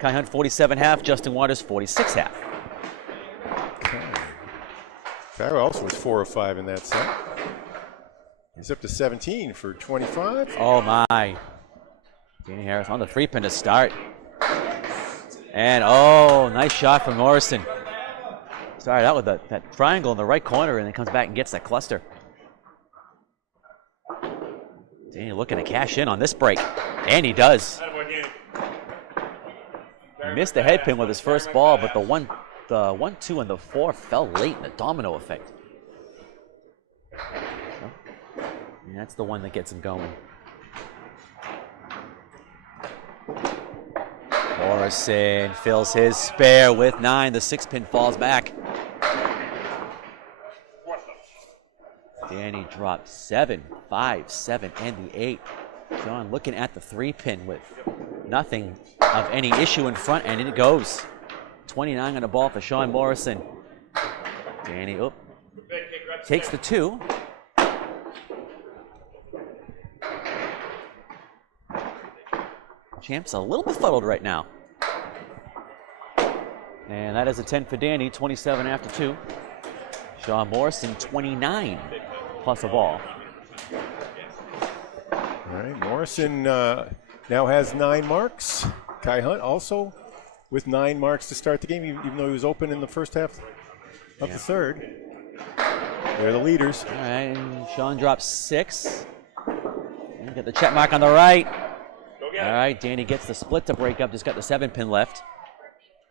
Hunt 47.5, Justin Waters 46.5. Kai also was 4 or 5 in that set. He's up to 17 for 25. Oh my. Danny Harris on the 3-pin to start. And oh, nice shot from Morrison. Started out with that triangle in the right corner and then comes back and gets that cluster. Danny looking to cash in on this break. And he does. He missed the head pin with his first ball, but the 1, 2, and the 4 fell late in the domino effect. And that's the one that gets him going. Morrison fills his spare with 9. The 6-pin falls back. Danny drops 7, 5, 7, and the 8. Shawn looking at the 3-pin with nothing of any issue in front, and in it goes. 29 on the ball for Shawn Morrison. Danny takes the 2. Champ's a little befuddled right now. And that is a 10 for Danny, 27 after 2. Shawn Morrison, 29 plus a ball. All right, Morrison now has 9 marks. Kai Hunt also with 9 marks to start the game, even though he was open in the first half of the third. They're the leaders. All right, and Shawn drops 6. And get the check mark on the right. All right, Danny gets the split to break up, just got the 7-pin left.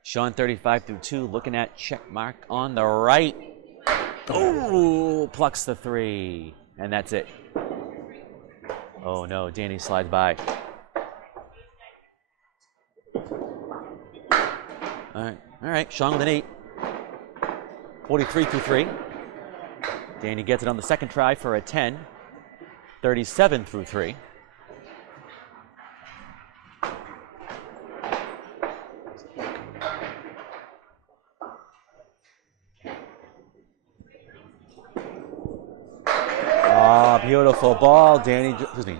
Shawn 35 through 2, looking at check mark on the right. Oh, plucks the 3, and that's it. Oh no, Danny slides by. All right, Shawn with an 8. 43 through 3. Danny gets it on the second try for a 10. 37 through 3. Oh, beautiful ball.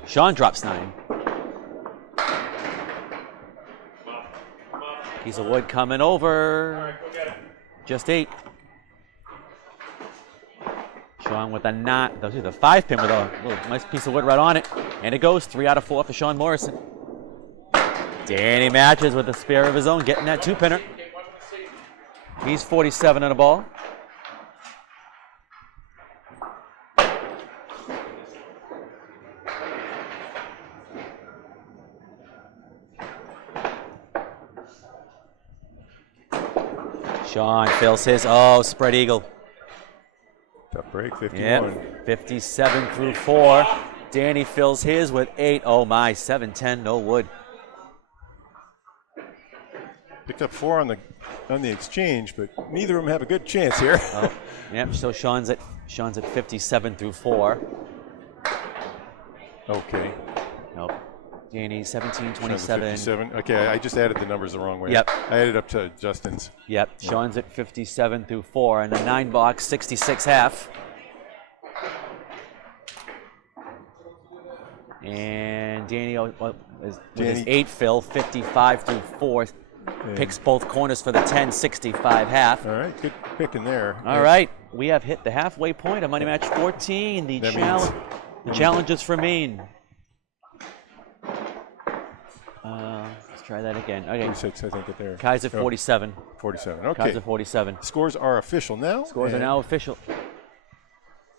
Shawn drops 9. Piece of wood coming over. Just 8. Shawn with the 5-pin with a little nice piece of wood right on it. And it goes 3 out of 4 for Shawn Morrison. Danny matches with a spare of his own, getting that 2-pinner. He's 47 on the ball. Shawn fills his, spread eagle. Tough break, 51. Yep, 57 through 4. Danny fills his with 8. Oh my, 7-10, no wood. Picked up 4 on the exchange, but neither of them have a good chance here. Yep, so Shawn's at 57 through 4. Okay. Nope. Danny 17, 27. 57. Okay, I just added the numbers the wrong way. Yep. I added up to Justin's. Yep, Shawn's at 57 through 4, and the 9-box 66 half. And Danny with his 8 fill, 55 through 4. Picks both corners for the 10, 65 half. All right, good picking there. All right, we have hit the halfway point of Money Match 14. The challenges for Maine. Let's try that again. Okay. 46, I think, there. Kai's at 47. 47, okay. Kai's at 47. Scores are official now. Scores are now official.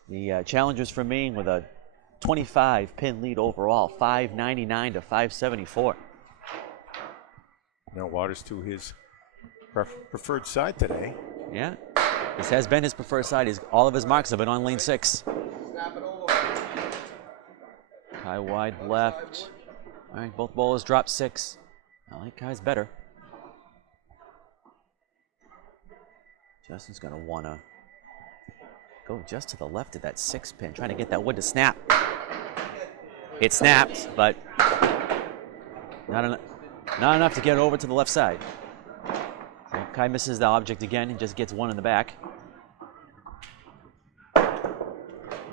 The challengers for Maine with a 25-pin lead overall, 599 to 574. Now Waters to his preferred side today. Yeah, this has been his preferred side. All of his marks have been on lane 6. Kai wide left. All right, both bowlers drop 6. I like Kai's better. Justin's going to want to go just to the left of that 6 pin, trying to get that wood to snap. It snapped, but not enough to get over to the left side. So Kai misses the object again and just gets one in the back.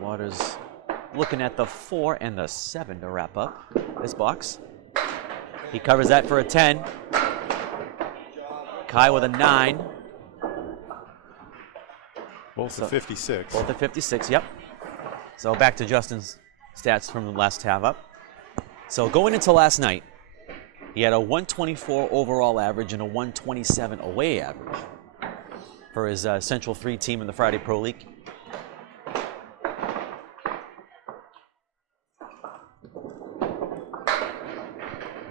Waters looking at the 4 and the 7 to wrap up this box. He covers that for a 10. Kai with a 9. Both at 56. Both at 56, yep. So back to Justin's stats from the last half up. So going into last night, he had a 124 overall average and a 127 away average for his Central 3 team in the Friday Pro League.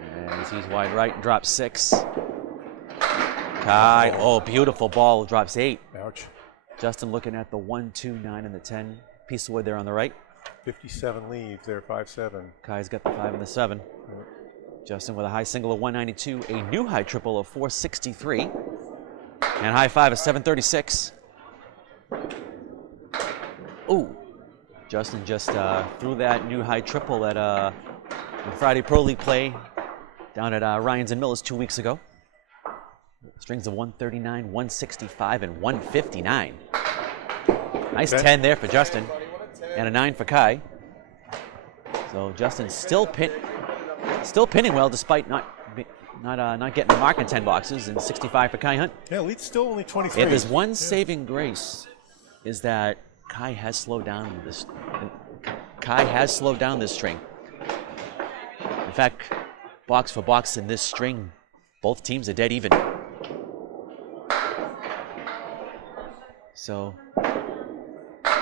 And he's wide right, drops 6. Kai, oh, beautiful ball, drops 8. Ouch. Justin looking at the 1, 2, 9, and the 10. Piece of wood there on the right. 57 leaves there, 5-7. Kai's got the 5 and the 7. Justin with a high single of 192, a new high triple of 463, and high 5 of 736. Ooh, Justin just threw that new high triple at the Friday Pro League play down at Ryan's and Millis 2 weeks ago. Strings of 139, 165, and 159. Nice 10 there for Justin, and a 9 for Kai. So Justin still pinning well despite not getting the mark in 10 boxes, and 65 for Kai Hunt. Yeah, lead's still only 23. If there's one saving grace, is that Kai has slowed down this. Kai has slowed down this string. In fact, box for box in this string, both teams are dead even. So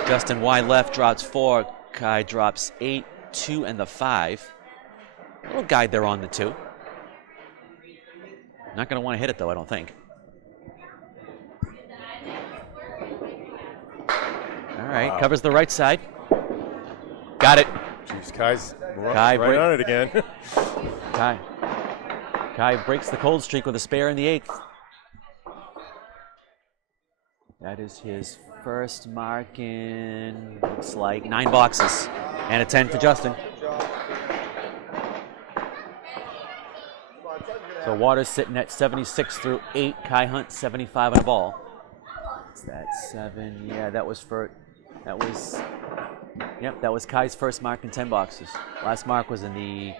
Justin wide left drops 4. Kai drops 8, 2, and the 5. A little guide there on the 2. Not going to want to hit it, though, I don't think. All right, covers the right side. Got it. Jeez, Kai's Kai right on it again. Kai breaks the cold streak with a spare in the 8th. That is his first mark in, looks like, 9 boxes. And a 10 for Justin. So Waters sitting at 76 through 8. Kai Hunt 75 on a ball. What's that, 7? Yeah, that was Kai's first mark in 10 boxes. Last mark was in the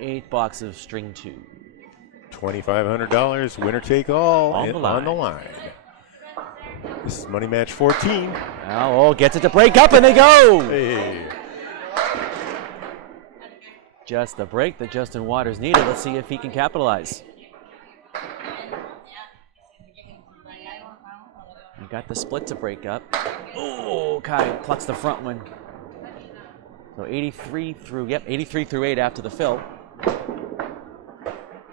8th box of string 2. $2,500, winner take all, on the line. This is Money Match 14. Oh, gets it to break up, and they go! Hey. Just the break that Justin Waters needed. Let's see if he can capitalize. He got the split to break up. Oh, Kai plucks the front one. So 83 through 8 after the fill.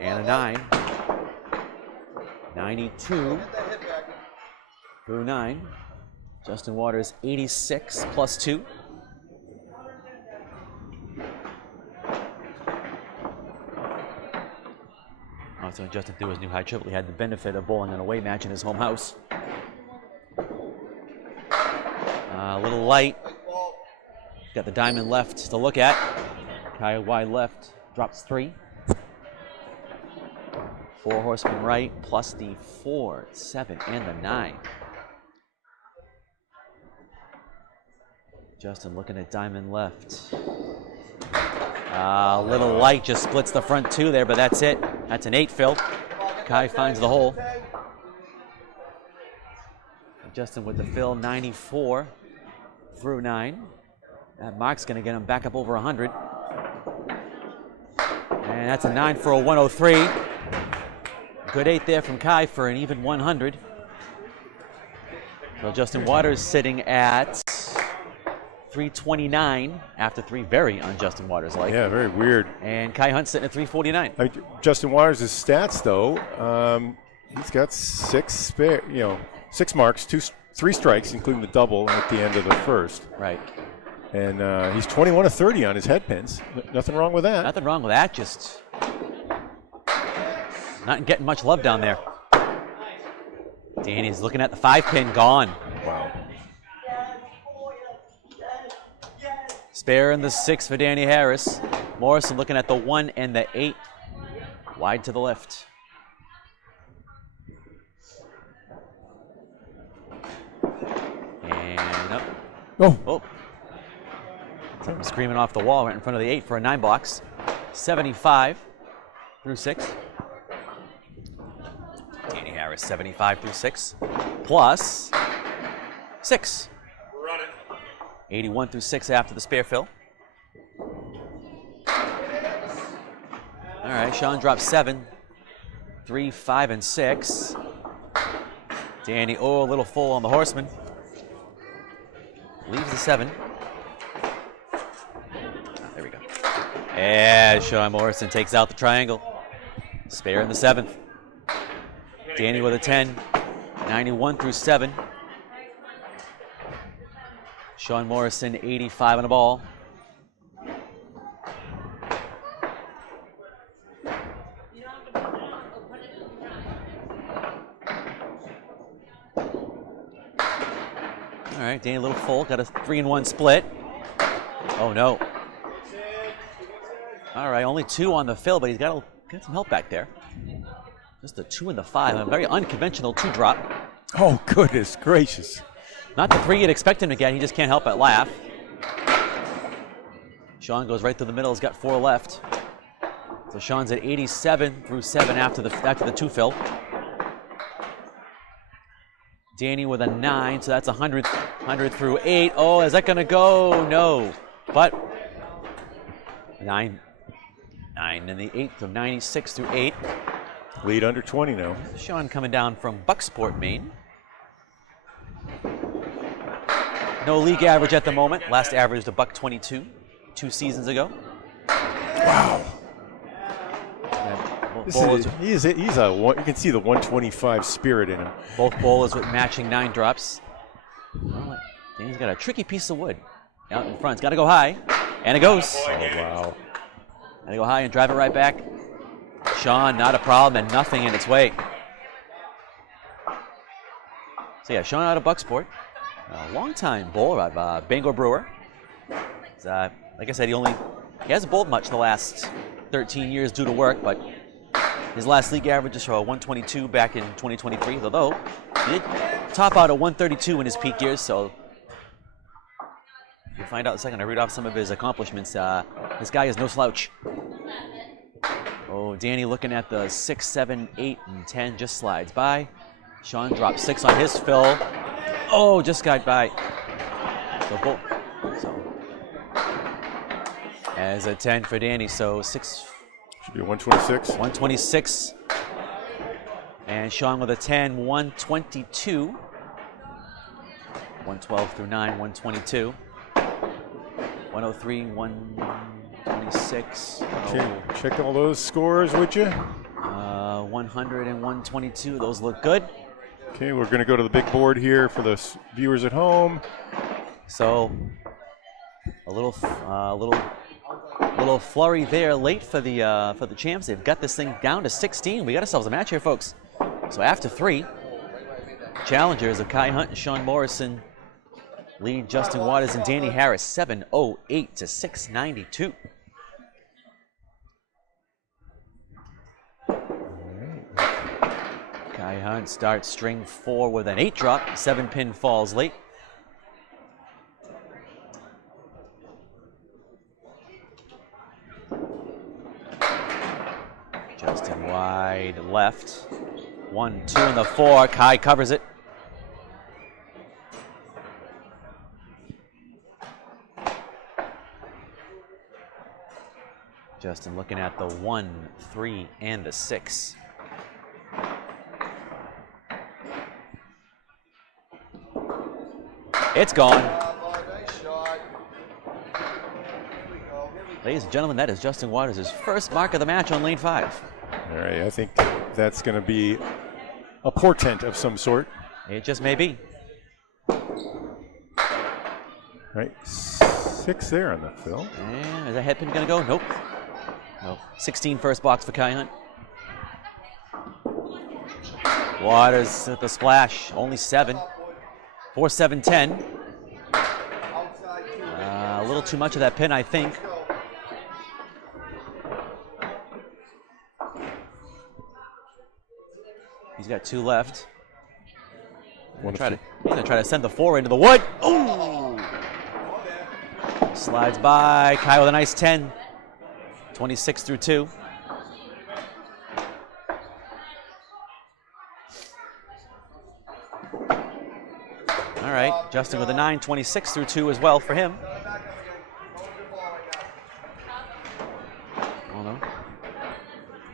And a 9. 92 through 9. Justin Waters 86 plus 2. So Justin threw his new high triple. He had the benefit of bowling an away match in his home house. A little light. Got the diamond left to look at. Kai wide left drops 3. 4 horsemen right plus the 4, 7, and the 9. Justin looking at diamond left. Little light just splits the front 2 there, but that's it. That's an 8 fill. Kai finds the hole. Justin with the fill, 94 through 9. That mark's going to get him back up over 100. And that's a 9 for a 103. Good 8 there from Kai for an even 100. So Justin Waters sitting at 329 after 3, very un-Justin Waters-like. Yeah, very weird. And Kai Hunt sitting at 349. I mean, Justin Waters' stats, though, he's got 6 marks, 3 strikes, including the double at the end of the first. Right. And he's 21 of 30 on his head pins. Nothing wrong with that. Nothing wrong with that, just not getting much love down there. Danny's looking at the 5-pin, gone. Wow. Spare in the 6 for Danny Harris. Morrison looking at the 1 and the 8. Wide to the left. And up. Oh. Something screaming off the wall right in front of the 8 for a 9 box. 75 through 6. Danny Harris, 75 through 6. Plus 6. 81 through 6 after the spare fill. All right, Shawn drops 7. 3, 5, and 6. Danny, a little full on the horseman. Leaves the 7. There we go. And Shawn Morrison takes out the triangle. Spare in the 7th. Danny with a 10. 91 through 7. Shawn Morrison, 85 on the ball. All right, Danny a little full, got a 3-1 split. Oh no. All right, only 2 on the fill, but he's got some help back there. Just a 2 and the 5, a very unconventional 2 drop. Oh, goodness gracious. Not the 3 you'd expect him to get, he just can't help but laugh. Shawn goes right through the middle, he's got 4 left. So Shawn's at 87 through 7 after the 2 fill. Danny with a 9, so that's 100 through 8. Oh, is that gonna go? No, but 9 in the 8th of 96 through 8. Lead under 20 now. Shawn coming down from Bucksport, Maine. No league average at the moment. Last averaged a $1.22 2 seasons ago. Wow. He's a you can see the 125 spirit in him. Both bowlers with matching 9 drops. Well, Danny's got a tricky piece of wood out in front. It's got to go high, and it goes. Oh, wow. Got to go high and drive it right back. Shawn, not a problem, and nothing in its way. So yeah, Shawn out of Bucksport. A long-time bowler of Bangor Brewer. Like I said, he hasn't bowled much the last 13 years due to work, but his last league average is for a 122 back in 2023, although he did top out at 132 in his peak years, so you'll find out in a second. I read off some of his accomplishments. This guy is no slouch. Oh, Danny looking at the 6, 7, 8, and 10, just slides by. Shawn dropped 6 on his fill. Oh, just got by. So as a 10 for Danny, so 6. Should be 126. 126. And Shawn with a 10, 122. 112 through 9, 122. 103, 126. Check all those scores, would you? 100 and 122. Those look good. Okay, we're going to go to the big board here for the viewers at home. So a little flurry there late for the champs. They've got this thing down to 16. We got ourselves a match here, folks. So after 3, challengers of Kai Hunt and Shawn Morrison lead Justin Waters and Danny Harris 708 to 692. Kai Hunt starts string 4 with an 8 drop. 7-pin falls late. Justin wide left. 1, 2, and the 4. Kai covers it. Justin looking at the 1, 3, and the 6. It's gone. Nice shot. Ladies and gentlemen, that is Justin Waters' first mark of the match on lane 5. All right, I think that's going to be a portent of some sort. It just may be. Right, 6 there on the fill. And is that head pin going to go? Nope. Nope. 16 first box for Kai Hunt. Waters at the splash, only 7. 4-7-10. A little too much of that pin, I think. He's got 2 left. He's gonna try to send the 4 into the wood. Ooh! Slides by. Kai with a nice 10. 26 through 2. All right, Justin with a 9, 26 through 2 as well for him. Oh no.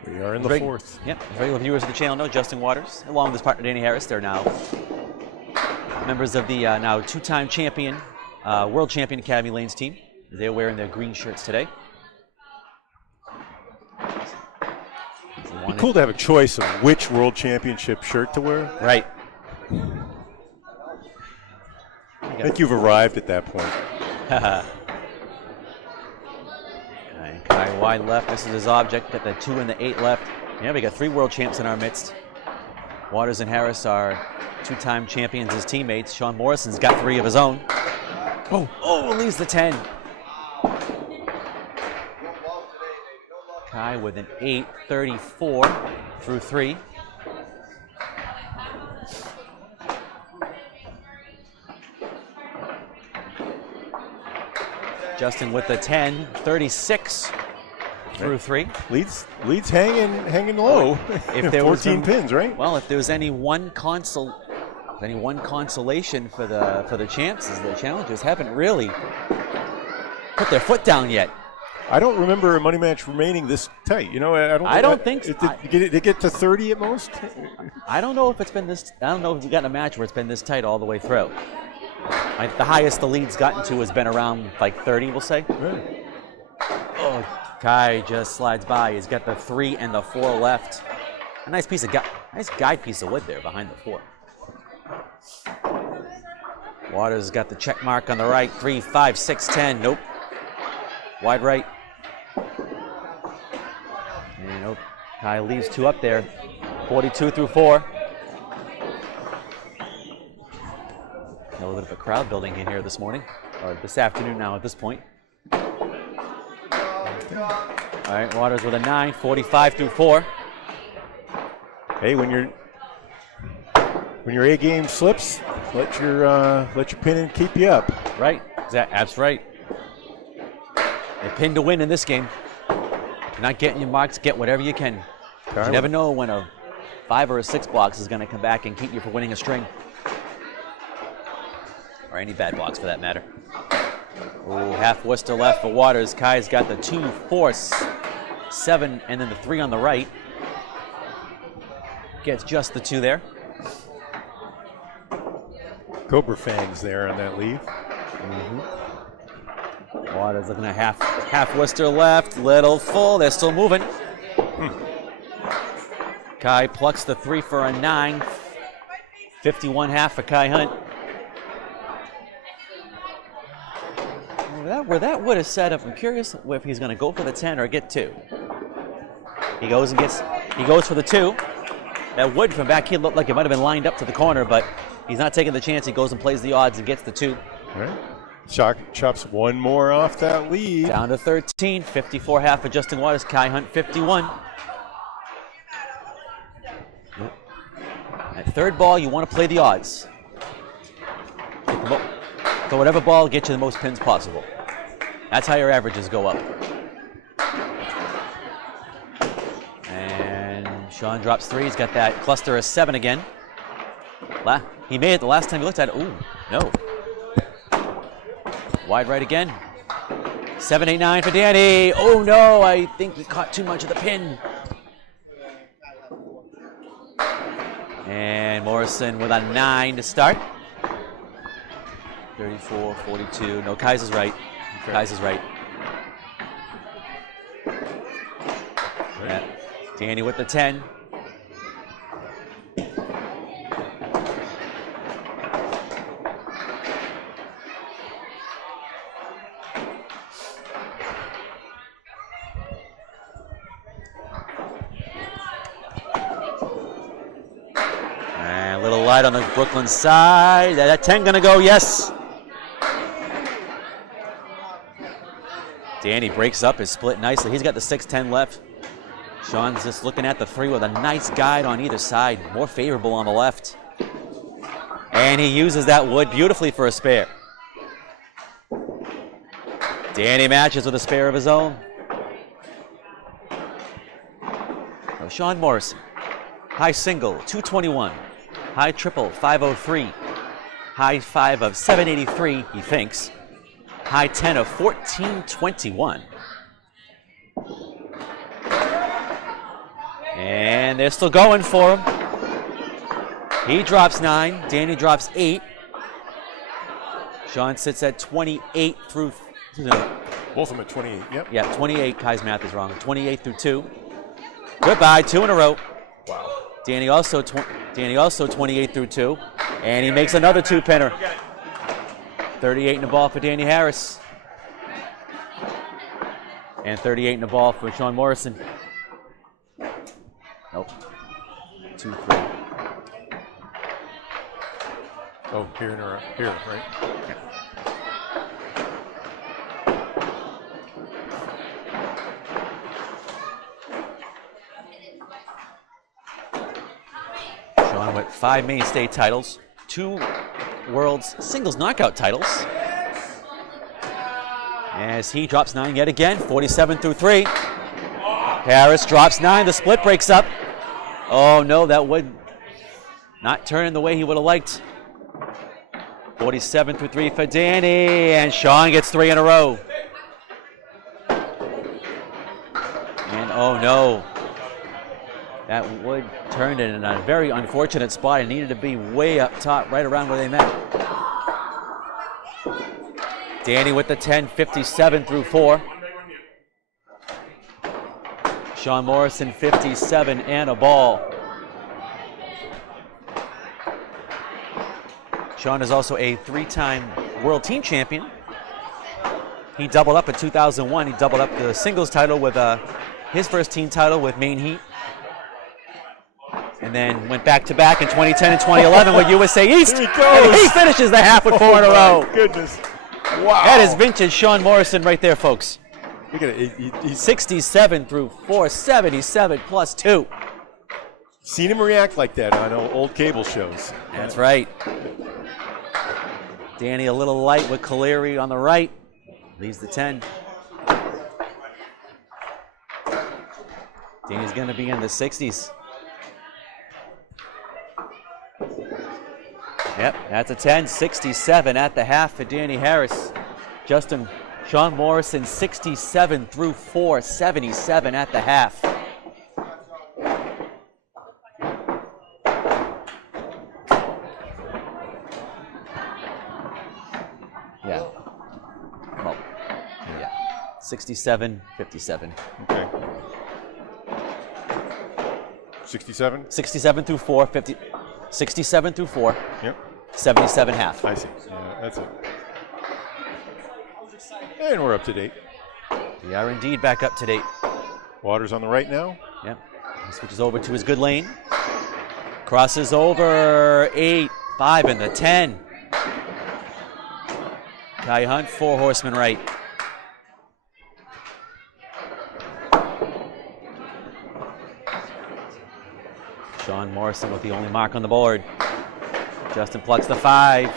We are in the 4th. Yep, regular viewers of the channel know Justin Waters, along with his partner Danny Harris. They're now members of the now 2-time champion, world champion Academy Lanes team. They're wearing their green shirts today. It'd be cool to have a choice of which world championship shirt to wear. Right. I think you've arrived at that point. Kai wide left. This is his object. Got the 2 and the 8 left. Yeah, we got 3 world champs in our midst. Waters and Harris are 2-time champions as teammates. Shawn Morrison's got 3 of his own. Oh, leaves the 10. Kai with an 8, 34 through 3. Justin with the 10, 36 through 3. Leads hanging low. If there 14 pins, right? Well, if there's any one consolation for the chances, the challengers haven't really put their foot down yet. I don't remember a money match remaining this tight. I don't think so. Did it get to 30 at most? I don't know if it's been this. I don't know if we've gotten a match where it's been this tight all the way through. The highest the lead's gotten to has been around like 30, we'll say. Right. Oh, Kai just slides by. He's got the 3 and the 4 left. A nice piece of nice guide piece of wood there behind the 4. Waters got the check mark on the right. 3, 5, 6, 10. Nope. Wide right. And nope. Kai leaves 2 up there. 42 through 4. A little bit of a crowd building in here this morning, or this afternoon now at this point. All right, Waters with a 9, 45 through 4. Hey, when your A game slips, let your pin in keep you up. Right, that's right. A pin to win in this game. If you're not getting your marks, get whatever you can. You never know when a 5 or a 6 box is going to come back and keep you from winning a string. Or any bad box for that matter. Oh, half Worcester left for Waters. Kai's got the 2, 4, 7, and then the 3 on the right. Gets just the 2 there. Cobra fangs there on that leave. Waters looking at half Worcester left. Little full. They're still moving. Kai plucks the 3 for a 9. 51.5 for Kai Hunt. Where that would have set up, I'm curious if he's going to go for the 10 or get 2. He goes for the 2. That wood from back here looked like it might have been lined up to the corner, but he's not taking the chance. He goes and plays the odds and gets the 2. All right. Chops one more off that lead. Down to 13, 54.5 for Justin Waters. Kai Hunt, 51. At third ball, you want to play the odds. So whatever ball gets you the most pins possible. That's how your averages go up. And Shawn drops 3. He's got that cluster of 7 again. He made it the last time he looked at it. Ooh, no. Wide right again. 7, 8, 9 for Danny. Oh no, I think he caught too much of the pin. And Morrison with a 9 to start. 34, 42. No, Kai's is right. Kai's is right. Yeah. Danny with the 10. wide on the Brooklyn side. That 10 gonna go, yes. Danny breaks up his split nicely. He's got the 6-10 left. Shawn's just looking at the 3 with a nice guide on either side. More favorable on the left. And he uses that wood beautifully for a spare. Danny matches with a spare of his own. So Shawn Morrison. High single, 221. High triple, 503. High 5 of 783, he thinks. High 10 of 1421. And they're still going for him. He drops 9. Danny drops 8. Shawn sits at 28 through. Both of them at 28. Yep. Yeah, 28. Kai's math is wrong. 28 through 2. Goodbye. 2 in a row. Wow. Danny also 28 through 2. And he makes another 2-pinner. 38 in the ball for Danny Harris. And 38 in the ball for Shawn Morrison. Nope. 2, 3. Oh, here, right? Shawn with 5 Maine State titles, 2 World's Singles Knockout titles. As he drops 9 yet again, 47 through 3. Harris drops 9, the split breaks up. Oh no, that would not turn the way he would have liked. 47 through 3 for Danny, and Shawn gets 3 in a row. And oh no, that wood turned in a very unfortunate spot. It needed to be way up top, right around where they met. Danny with the 10, 57 through 4. Shawn Morrison, 57 and a ball. Shawn is also a 3-time world team champion. He doubled up in 2001. He doubled up the singles title with his first team title with Maine Heat. And then went back-to-back in 2010 and 2011 with USA East. Here he goes. And he finishes the half with 4 in a row. Goodness. Wow. That is vintage Shawn Morrison right there, folks. Look at it. He's 67 through 4, 77 plus 2. seen him react like that on old cable shows. That's right. Danny a little light with Caleri on the right. Leaves the 10. Danny's going to be in the 60s. Yep, that's a 10. 67 at the half for Danny Harris. Shawn Morrison, 67 through 4, 77 at the half. Yeah. Well, yeah. 67, 57. Okay. 67? 67 through 4, 50. 67 through 4. Yep. 77 half. I see. Yeah, that's it. And we're up to date. We are indeed back up to date. Waters on the right now. Yep. He switches over to his good lane. Crosses over 8, 5 in the 10. Kai Hunt, 4 horsemen right. Shawn Morrison with the only mark on the board. Justin plucks the 5.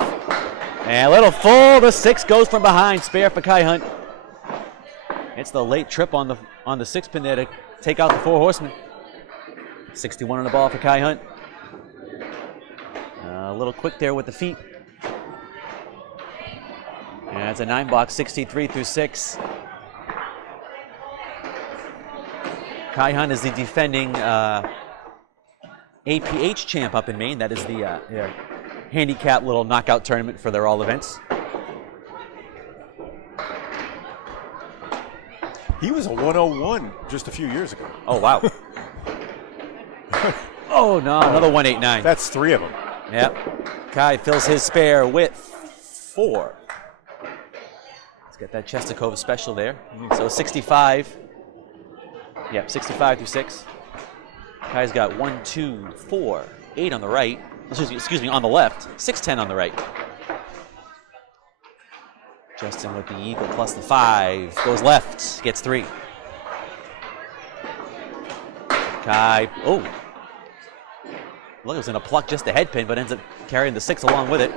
And a little full, the 6 goes from behind. Spare for Kai Hunt. It's the late trip on the 6 pin there to take out the 4 horsemen. 61 on the ball for Kai Hunt. A little quick there with the feet. And it's a 9 box, 63 through 6. Kai Hunt is the defending APH champ up in Maine. That is the handicap little knockout tournament for their all events. He was a 101 just a few years ago. Oh, wow. Oh, no, another 189. That's 3 of them. Yep. Kai fills his spare with 4. Let's get that Chestakova special there. So 65. Yep, 65 through 6. Kai's got 1, 2, 4, 8 on the right. excuse me, on the left, 6'10" on the right. Justin with the eagle plus the 5, goes left, gets 3. Kai, oh. Look, it was going to pluck just the head pin, but ends up carrying the 6 along with it.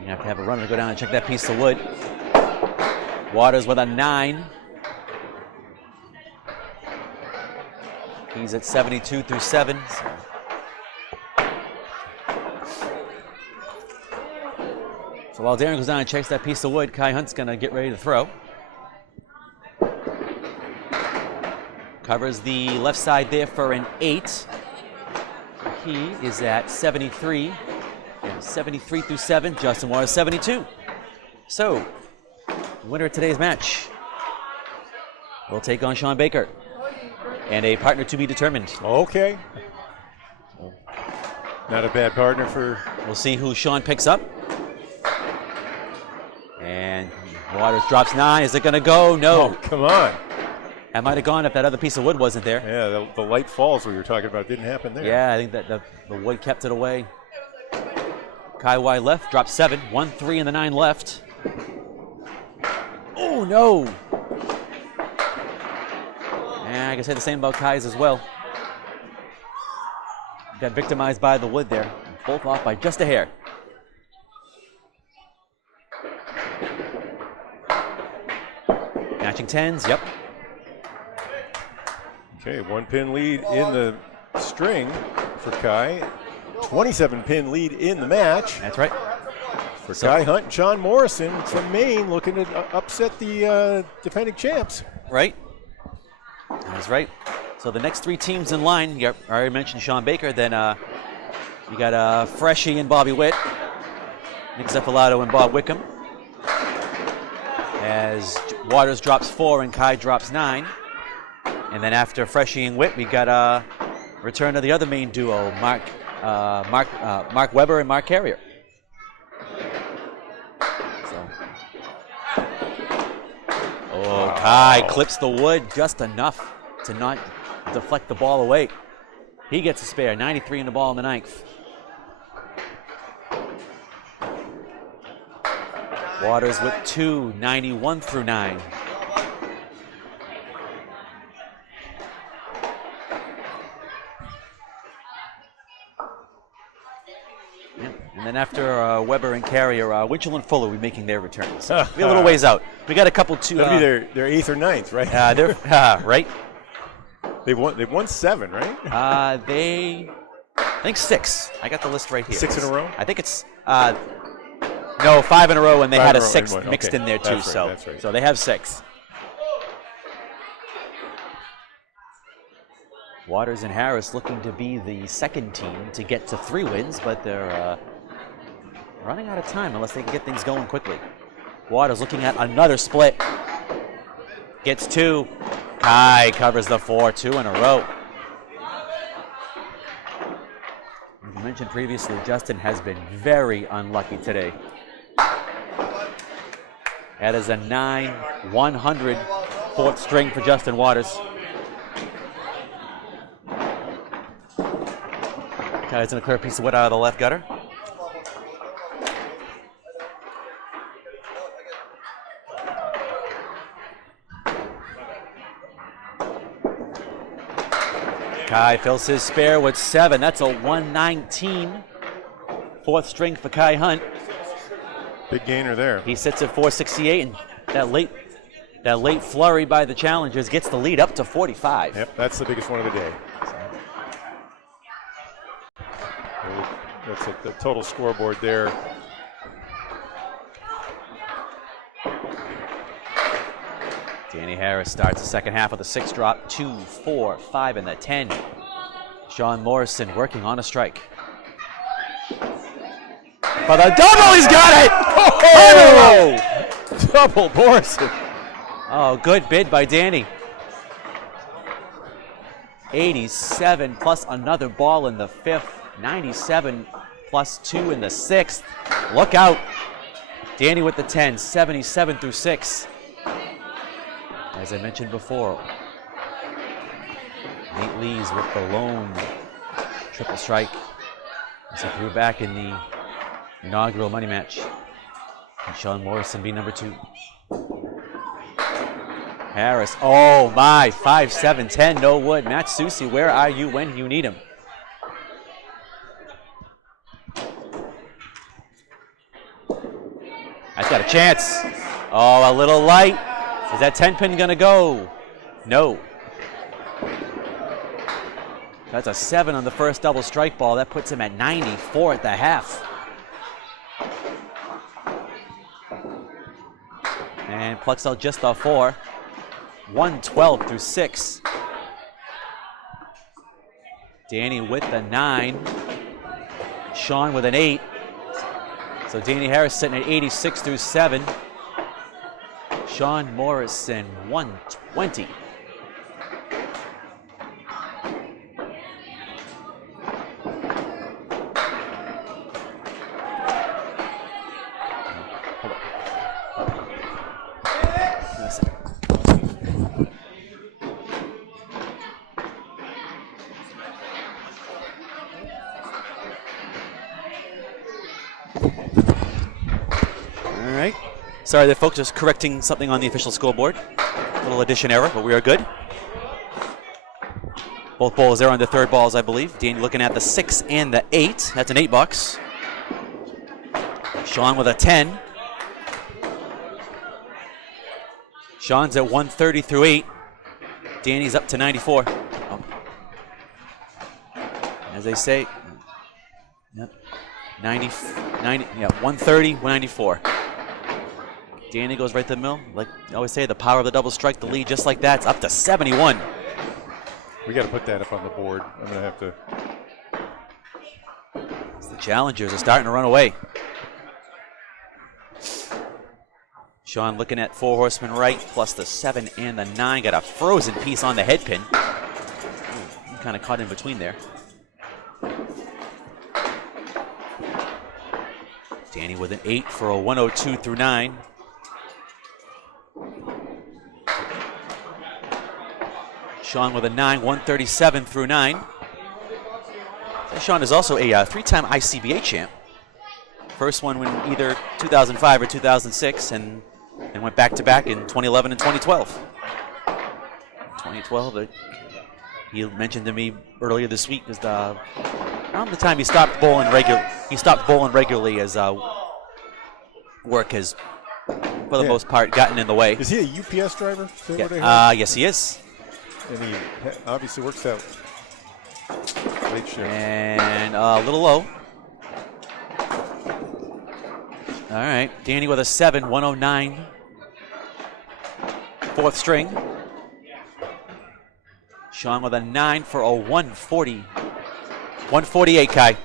You have to have a runner to go down and check that piece of wood. Waters with a 9. He's at 72 through 7. So while Darren goes down and checks that piece of wood, Kai Hunt's going to get ready to throw. Covers the left side there for an 8. He is at 73. Yeah, 73 through 7. Justin Waters 72. So, the winner of today's match will take on Shawn Baker. And a partner to be determined. Okay. Not a bad partner for... We'll see who Shawn picks up. And Waters drops 9. Is it going to go? No. Oh, come on. That might have gone if that other piece of wood wasn't there. Yeah, the light falls we were talking about didn't happen there. Yeah, I think that the wood kept it away. Kai wide left, drops 7. 1, 3, and the 9 left. Oh, no. And I can say the same about Kai's as well. Got victimized by the wood there. Both off by just a hair. Matching 10s, yep. Okay, 1 pin lead in the string for Kai. 27 pin lead in the match. That's right. For Kai Hunt and Shawn Morrison from Maine looking to upset the defending champs. Right. That's right. So the next 3 teams in line, I already mentioned Shawn Baker, then you got Freshie and Bobby Witt, Nick Zeppalato and Bob Wickham. As Waters drops 4 and Kai drops 9. And then after Freshie and Witt, we got a return of the other main duo, Mark Weber and Mark Carrier. So. Oh, wow. Kai clips the wood just enough to not deflect the ball away. He gets a spare, 93 in the ball in the 9th. Waters with 2, 91 through 9. And then after Weber and Carrier, Winchell and Fuller will be making their returns. We're a little ways out. We got a couple two. That'll be their 8th or 9th, right? They're right. They've won 7, right? I think 6. I got the list right here. 6 in a row? I think it's no, 5 in a row, and they 5 had in a a row, 6th okay. mixed in there too. That's right, that's right. So they have 6. Waters and Harris looking to be the second team to get to 3 wins, but they're running out of time unless they can get things going quickly. Waters looking at another split. Gets 2. Kai covers the 4, 2 in a row. As you mentioned previously, Justin has been very unlucky today. That is a 9-100 4th string for Justin Waters. Kai's gonna clear a piece of wood out of the left gutter. Kai fills his spare with 7. That's a 119. 4th string for Kai Hunt. Big gainer there. He sits at 468, and that late flurry by the challengers gets the lead up to 45. Yep, that's the biggest one of the day. That's the total scoreboard there. Danny Harris starts the second half with a 6 drop, 2, 4, 5, and the 10. Shawn Morrison working on a strike. For the double, he's got it! Oh! Double Morrison. Oh, good bid by Danny. 87 plus another ball in the 5th. 97 plus 2 in the 6th. Look out. Danny with the 10, 77 through 6. As I mentioned before, Lees with the lone triple strike as he threw back in the inaugural money match. And Shawn Morrison be number 2. Harris, oh my, 5'7", 10, no wood. Matt Susie, where are you when you need him? That's got a chance. Oh, a little light. Is that 10 pin gonna go? No. That's a 7 on the first double strike ball. That puts him at 94 at the half. And plucks out just the 4. 112 through 6. Danny with the 9. Shawn with an 8. So Danny Harris sitting at 86 through 7. Shawn Morrison 120. Sorry there, folks, just correcting something on the official scoreboard. A little addition error, but we are good. Both bowlers there on the third balls, I believe. Danny looking at the 6 and the 8. That's an 8 bucks. Shawn with a 10. Shawn's at 130 through 8. Danny's up to 94. Oh. As they say, yep, 90, yeah, 130, 194. Danny goes right to the middle. Like I always say, the power of the double strike, the lead just like that. It's up to 71. We got to put that up on the board. I'm going to have to. The challengers are starting to run away. Shawn looking at 4 horsemen right, plus the 7 and the 9. Got a frozen piece on the head pin. Kind of caught in between there. Danny with an 8 for a 102 through 9. Shawn with a 9, 137 through 9. And Shawn is also a 3-time ICBA champ. First one when either 2005 or 2006, and went back-to-back in 2011 and 2012. 2012, he mentioned to me earlier this week, was around the time he stopped bowling regularly as work has, for the most part, gotten in the way. Is he a UPS driver? Yeah. Yes, he is. And he obviously works out late shift. And a little low. All right, Danny with a 7, 109. 4th string. Shawn with a 9 for a 140. 148, Kai.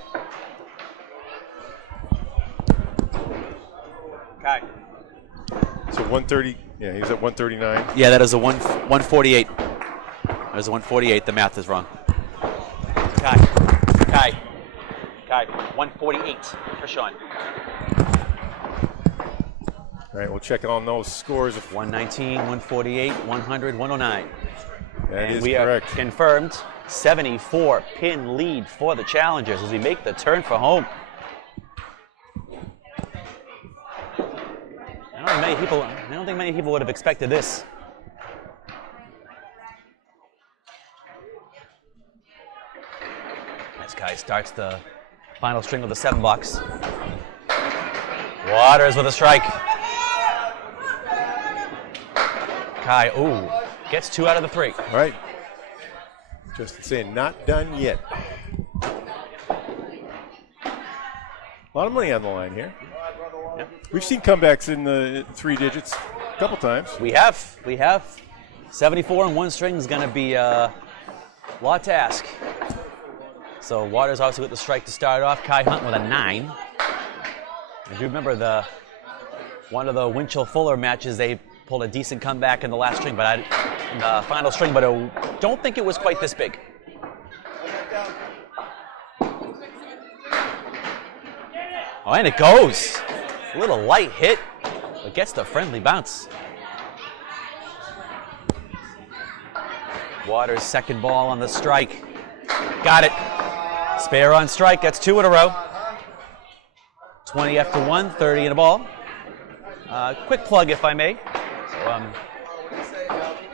Kai. So 130, yeah, he was at 139. Yeah, that is a 148. That is a 148. The math is wrong. Kai. 148 for Shawn. All right, we'll check on those scores. 119, 148, 100, 109. That is we correct. Are confirmed 74 pin lead for the challengers as we make the turn for home. I don't think many people would have expected this. This guy starts the final string of the 7 bucks. Waters with a strike. Kai, gets 2 out of the 3. All right. Just saying, not done yet. A lot of money on the line here. Yep. We've seen comebacks in the 3 digits a couple times. We have. 74 on 1 string is going to be a lot to ask. So Waters obviously with the strike to start off. Kai Hunt with a 9. I do remember one of the Winchell Fuller matches, they pulled a decent comeback in the last string, but in the final string, but I don't think it was quite this big. Oh, and it goes. A little light hit, but gets the friendly bounce. Waters' second ball on the strike. Got it. Spare on strike. That's 2 in a row. 20 after 1, 30 in a ball. Quick plug, if I may.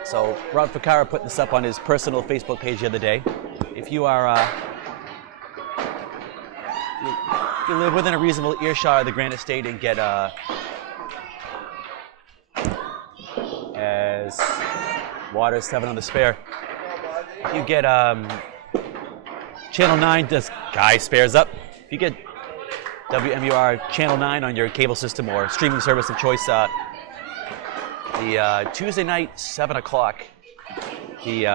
So Rob Ficara put this up on his personal Facebook page the other day. If you are you live within a reasonable earshot of the Grand Estate and get as Waters 7 on the spare, you get Channel 9. This guy spares up. If you get WMUR Channel 9 on your cable system or streaming service of choice, the Tuesday night 7 o'clock, the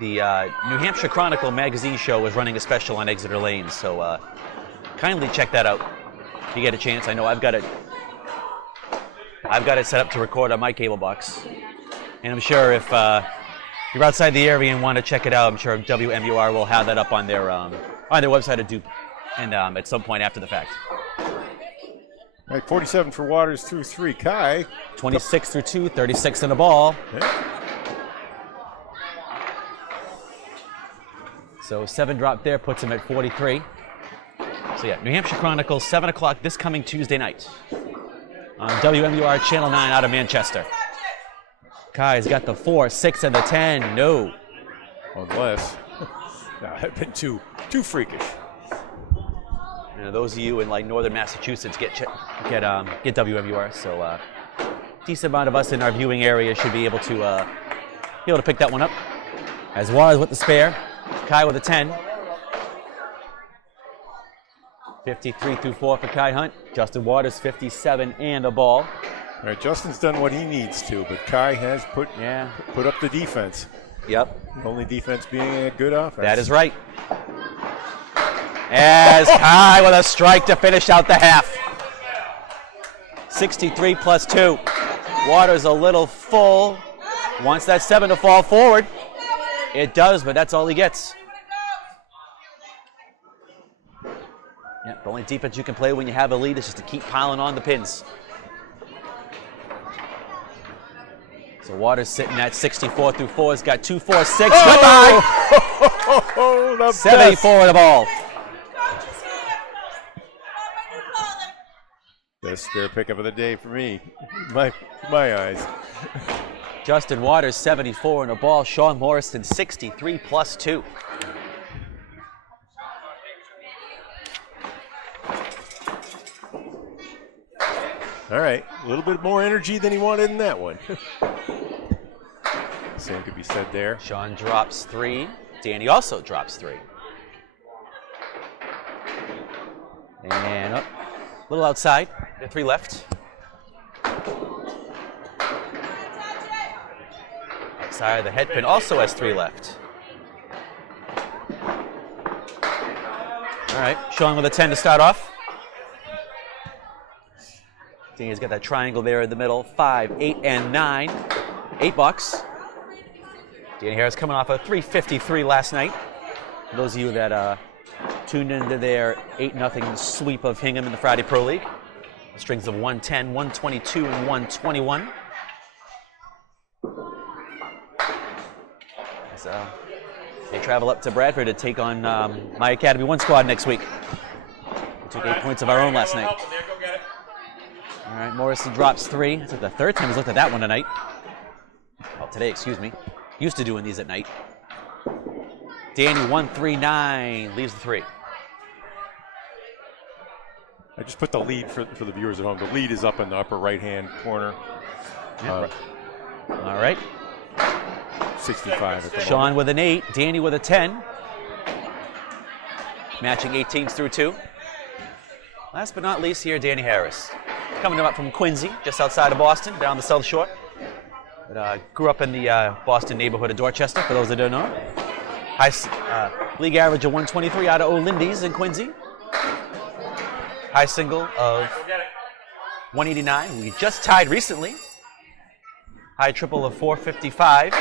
New Hampshire Chronicle magazine show was running a special on Exeter Lanes, so kindly check that out if you get a chance. I know I've got it set up to record on my cable box, and I'm sure if you're outside the area and want to check it out, I'm sure WMUR will have that up on their website at some point after the fact. All right, 47 for Waters through 3. Kai. 26 through 2, 36 in the ball. Yeah. So 7 drop there, puts him at 43. So yeah, New Hampshire Chronicle, 7 o'clock this coming Tuesday night on WMUR Channel 9 out of Manchester. Kai's got the 4, 6, and the 10. No. Unless. I've been too freakish. You know, those of you in like northern Massachusetts get WMUR. So decent amount of us in our viewing area should be able to pick that one up. As Waters with the spare, Kai with a 10. 53 through 4 for Kai Hunt. Justin Waters 57 and a ball. All right, Justin's done what he needs to, but Kai has put up the defense. Yep. The only defense being a good offense. That is right. As Kai with a strike to finish out the half. 63 plus 2. Waters a little full. Wants that 7 to fall forward. It does, but that's all he gets. Yeah, the only defense you can play when you have a lead is just to keep piling on the pins. So Waters sitting at 64 through 4. He's got 2, 4, 6. Goodbye! The 74 in the ball. The spare pickup of the day for me. My eyes. Justin Waters 74 in a ball. Shawn Morrison 63 plus 2. All right, a little bit more energy than he wanted in that one. Same could be said there. Shawn drops 3. Danny also drops 3. And up. A little outside. 3 left. Outside of the head pin also has 3 left. All right, Shawn with a 10 to start off. Danny's got that triangle there in the middle. 5, 8, and 9. $8. Danny Harris coming off a 353 last night. For those of you that tuned into their 8-0 sweep of Hingham in the Friday Pro League. Strings of 110, 122, and 121. As, they travel up to Bradford to take on my Academy 1 squad next week. We took 8 points of our own last night. All right, Morrison drops 3. It's like the third time he's looked at that one tonight. Oh, today, excuse me. Used to doing these at night. Danny 139 leaves the 3. I just put the lead for the viewers at home. The lead is up in the upper right-hand corner. All right. 65 at the Shawn moment. with an 8, Danny with a 10. Matching 18s through 2. Last but not least here, Danny Harris. Coming up from Quincy, just outside of Boston, down the South Shore. But, grew up in the Boston neighborhood of Dorchester, for those that don't know. League average of 123 out of O'Lindy's in Quincy. High single of 189. We just tied recently. High triple of 455.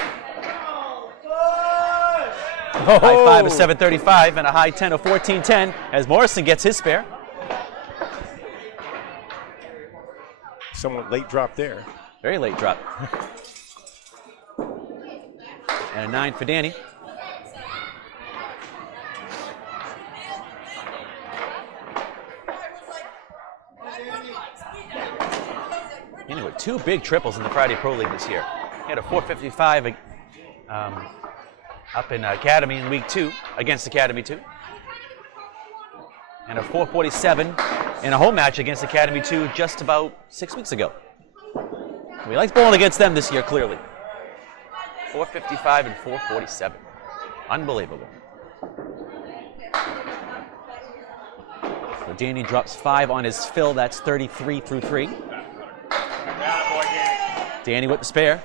High 5 of 735 and a high 10 of 1410 as Morrison gets his spare. Somewhat late drop there. Very late drop. and a 9 for Danny. Danny with 2 big triples in the Friday Pro League this year. He had a 455 up in Academy in Week 2, against Academy 2. And a 447 in a home match against Academy 2 just about 6 weeks ago. He likes bowling against them this year, clearly. 455 and 447. Unbelievable. So Danny drops 5 on his fill. That's 33 through 3. Danny with the spare.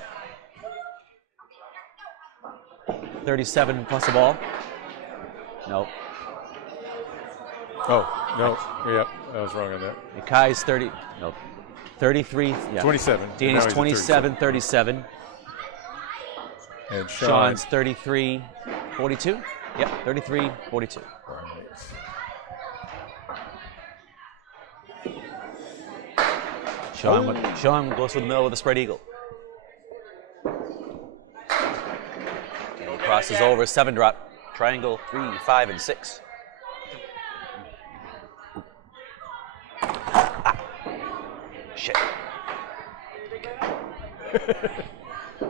37 plus a ball. Nope. Oh, no. Yep, I was wrong on that. And Kai's 30. Nope. 33. Yeah. 27. Danny's Now he's at 27, 37. And Shawn's 33, 42. Yep, 33, 42. Shawn goes to the middle with a spread eagle. And he crosses over, 7 drop. Triangle, 3, 5, and 6. Shit.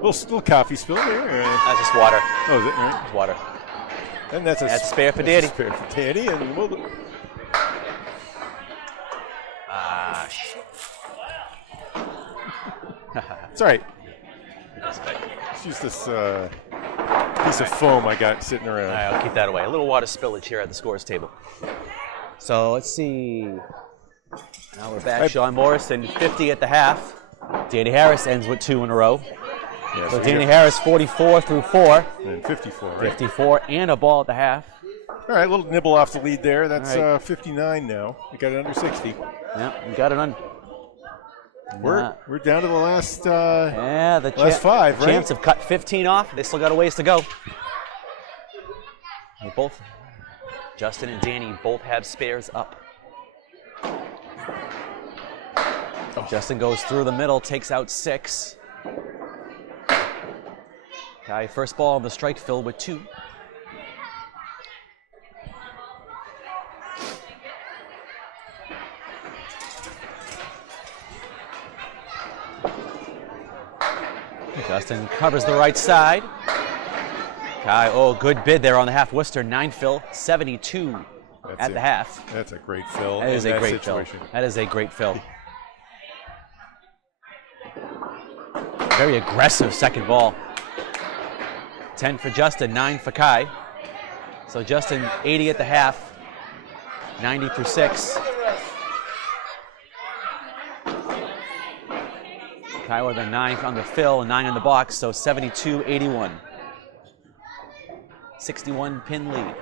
little coffee spill there. That's just water. Oh, is it? Right. It's water. And that's a spare for Danny. Spare for Danny, and we'll. Shit. It's all right. It's just this piece of foam I got sitting around. All right, I'll keep that away. A little water spillage here at the scores table. So let's see. Now we're back. Shawn Morrison, 50 at the half. Danny Harris ends with 2 in a row. Yeah, So Danny Harris, 44 through 4. And 54, right? 54 and a ball at the half. All right, a little nibble off the lead there. That's right. 59 now. We got it under 60. Yeah, we got it on. We're down to the last the last 5, right? Champs have cut 15 off. They still got a ways to go. They both, Justin and Danny, both have spares up. Justin goes through the middle, takes out 6. Kai, first ball on the strike field with 2. Justin covers the right side. Kai, good bid there on the half. Worcester, 9 fill, 72 at the half. That's a great fill. That is a great situation. fill. That is a great fill. Very aggressive second ball. 10 for Justin, 9 for Kai. So Justin, 80 at the half, 90 through 6. Kai with a 9 on the fill and 9 in the box, so 72-81. 61 pin lead.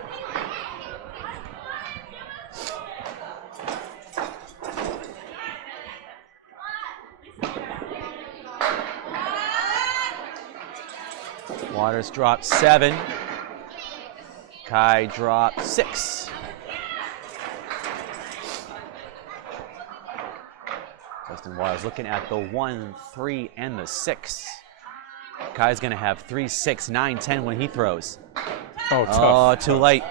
Waters drops 7. Kai drops 6. Justin Waters looking at the 1, 3, and the 6. Kai's going to have 3, 6, 9, 10 when he throws. Oh, tough. Oh, too late.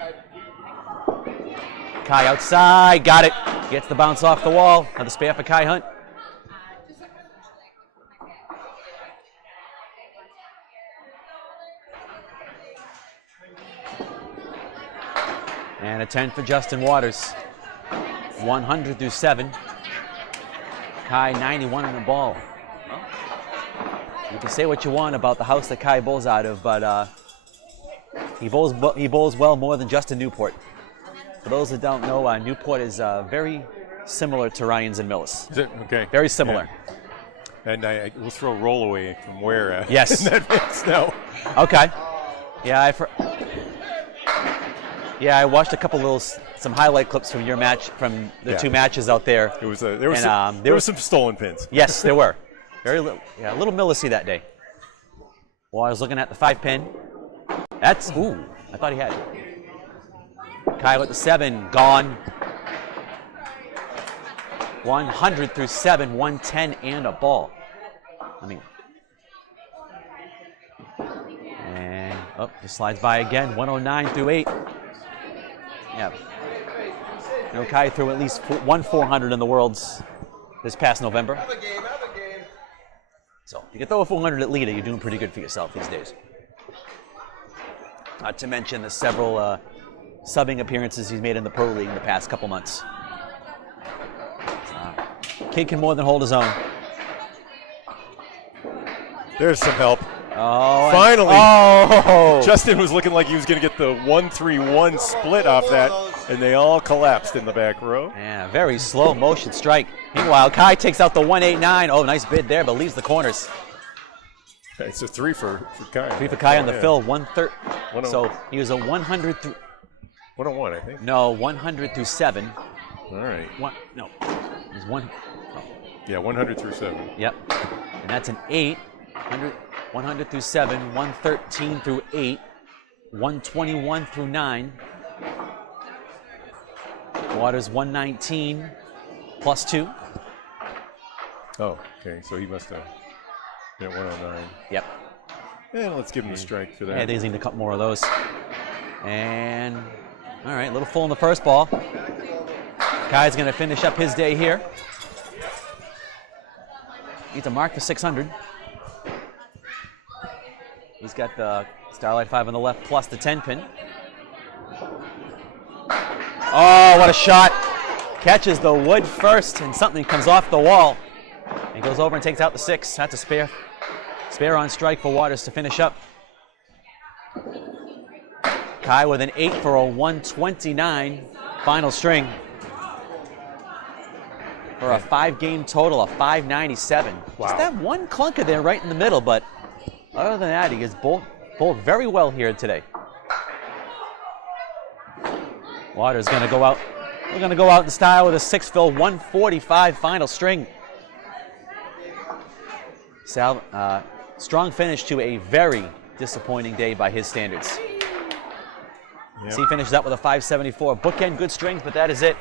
Kai outside, got it. Gets the bounce off the wall. Another spare for Kai Hunt. And a 10 for Justin Waters. 100 through 7. Kai 91 on the ball. You can say what you want about the house that Kai bowls out of, but he bowls well more than Justin Newport. For those that don't know, Newport is very similar to Ryans and Millis. Is it? Okay. Very similar. Yeah. And I will throw roll away from where? Yes. That makes no. Okay. Yeah, I watched a couple some highlight clips from your match, from the 2 matches out there. There was some stolen pins. Yes, there were. Very little, a little Millisy that day. Well, I was looking at the 5 pin. That's, I thought he had it. Kai with the 7, gone. 100 through 7, 110 and a ball. And Oh, just slides by again. 109 through 8. Yeah. You know, Kai threw at least one 400 in the Worlds this past November. Have a game, have a game. So if you can throw a 400 at Lita, you're doing pretty good for yourself these days. Not to mention the several subbing appearances he's made in the Pro League in the past couple months. Kid can more than hold his own. There's some help. Oh, Finally. Oh! Justin was looking like he was going to get the 1-3-1 split off that, and they all collapsed in the back row. Yeah, very slow motion strike. Meanwhile, Kai takes out the 189. Oh, nice bid there, but leaves the corners. It's a 3 for Kai. 3 for Kai on the yeah. fill. 130. 101. So he was a 100 through. 101, I think. No, 100 through 7. All right. No, it was 1. Yeah, 100 through 7. Yep, and that's an 8. 100 through 7, 113 through 8, 121 through 9. Waters 119 plus 2. Oh, okay. So he must have hit 109. Yep. And let's give him a strike for that. Yeah, they just need to cut more of those. And, all right, a little full in the first ball. Kai's going to finish up his day here. Needs to mark the 600. He's got the Starlight 5 on the left plus the 10 pin. Oh, what a shot. Catches the wood first and something comes off the wall. And goes over and takes out the 6. That's a spare. Spare on strike for Waters to finish up. Kai with an 8 for a 129 final string. For a 5-game total of 597. Wow. Just that one clunker there right in the middle, but other than that, he has bowled very well here today. Waters going to go out. We're going to go out in style with a 6-fill 145 final string. Strong finish to a very disappointing day by his standards. Yep. So he finishes up with a 574. Bookend, good strings, but that is it.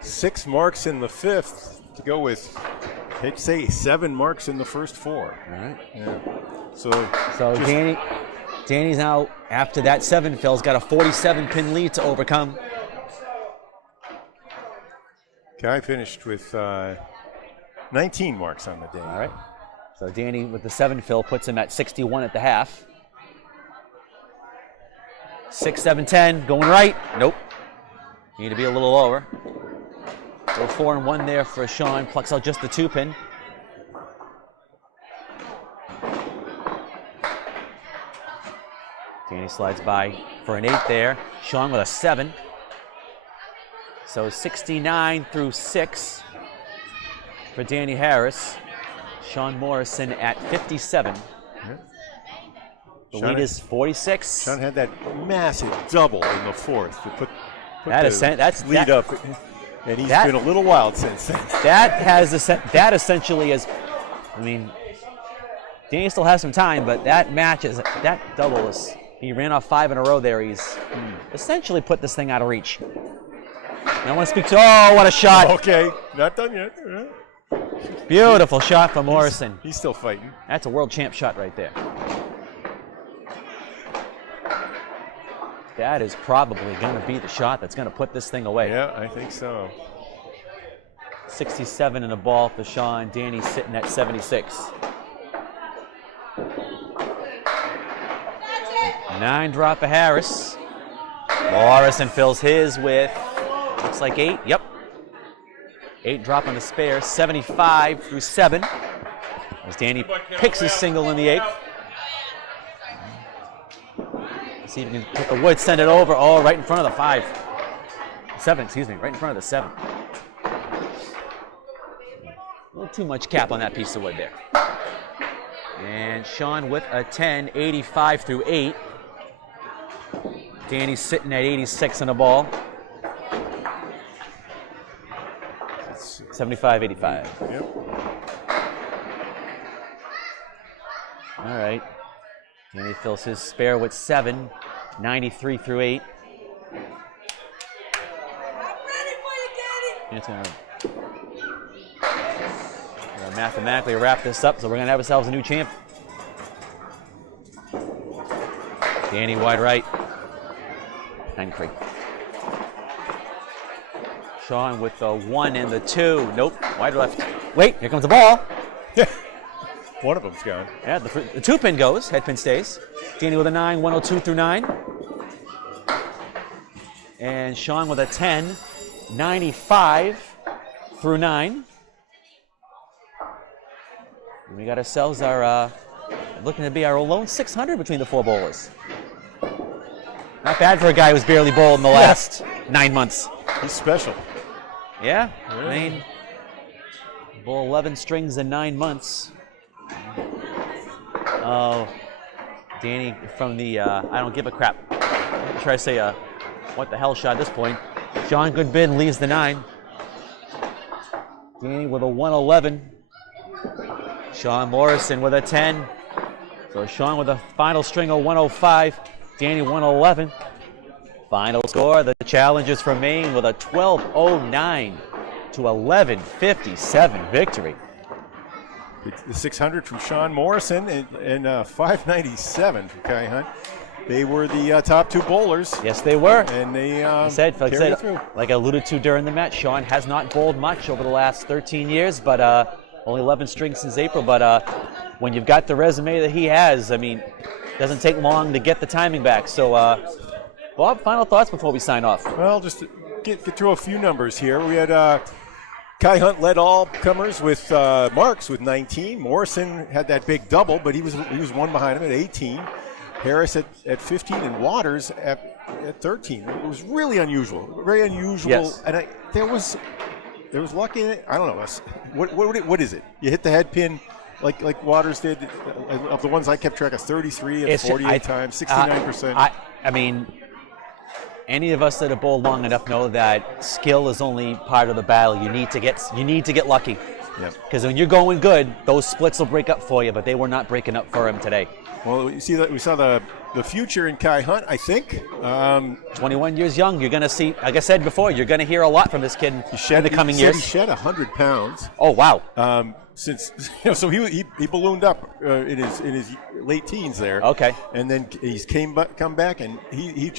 6 marks in the 5th to go with, I'd say 7 marks in the first 4. All right. Yeah. So Danny's now, after that 7 fills, got a 47-pin lead to overcome. Kai finished with 19 marks on the day. All right. So Danny with the 7 fill puts him at 61 at the half. 6, 7, 10, going right. Nope. Need to be a little lower. So 4 and 1 there for Shawn. Plucks out just the 2-pin. Danny slides by for an 8 there. Shawn with a 7. So 69 through 6 for Danny Harris. Shawn Morrison at 57. The lead is 46. Shawn had that massive double in the 4th to put That the is that's lead that, up, and he's been a little wild since then. That essentially is. I mean, Danny still has some time, but that double is. He ran off 5 in a row there. He's essentially put this thing out of reach. I want to speak to. Oh, what a shot! Okay, not done yet. Beautiful shot from Morrison. He's still fighting. That's a world champ shot right there. That is probably going to be the shot that's going to put this thing away. Yeah, I think so. 67 in a ball for Shawn. Danny's sitting at 76. 9 drop for Harris. Morrison fills his with, looks like 8. Yep. 8 drop on the spare. 75 through 7. As Danny picks his single in the 8th. See if he can put the wood, send it over. Oh, right in front of the 5. 7, excuse me, right in front of the 7. A little too much cap on that piece of wood there. And Shawn with a 10, 85 through 8. Danny's sitting at 86 in a ball. 75, 85. Yep. All right. Danny fills his spare with 7, 93 through 8. It's going to mathematically wrap this up, so we're going to have ourselves a new champ. Danny wide right. 9-3. Shawn with the 1 and the 2. Nope, wide left. Wait, here comes the ball. One of them's gone. Yeah, the 2-pin goes, head pin stays. Danny with a 9, 102 through 9. And Shawn with a 10, 95 through 9. And we got ourselves our, looking to be our lone 600 between the 4 bowlers. Not bad for a guy who's barely bowled in the last 9 months. He's special. Yeah, I mean, bowl 11 strings in 9 months. Oh, Danny from the I don't give a crap. I'm try to say what the hell shot at this point. Shawn Goodbin leaves the 9. Danny with a 111. Shawn Morrison with a 10. So Shawn with a final string of 105. Danny 111. Final score, the challengers from Maine with a 12:09 to 11:57 victory. The 600 from Shawn Morrison and 597 from Kai Hunt. They were the top 2 bowlers. Yes, they were. And they carried it through. Like I alluded to during the match, Shawn has not bowled much over the last 13 years, but only 11 strings since April. But when you've got the resume that he has, I mean, it doesn't take long to get the timing back. So, Bob, final thoughts before we sign off? Well, just to get through a few numbers here. We had Kai Hunt led all comers with marks with 19. Morrison had that big double, but he was 1 behind him at 18. Harris at 15 and Waters at 13. It was really unusual, very unusual. Yes. And there was luck in it. I don't know. What is it? You hit the head pin like Waters did. Of the ones I kept track of, 33 and 48 times, 69%. I mean, any of us that have bowled long enough know that skill is only part of the battle. You need to get lucky. Because when you're going good, those splits will break up for you, but they were not breaking up for him today. Well, you see that we saw the future in Kai Hunt, I think. 21 years young. You're going to see, like I said before, you're going to hear a lot from this kid in the coming years. He shed 100 pounds. Oh, wow. Since so he ballooned up in his late teens there. Okay. And then he's come back and he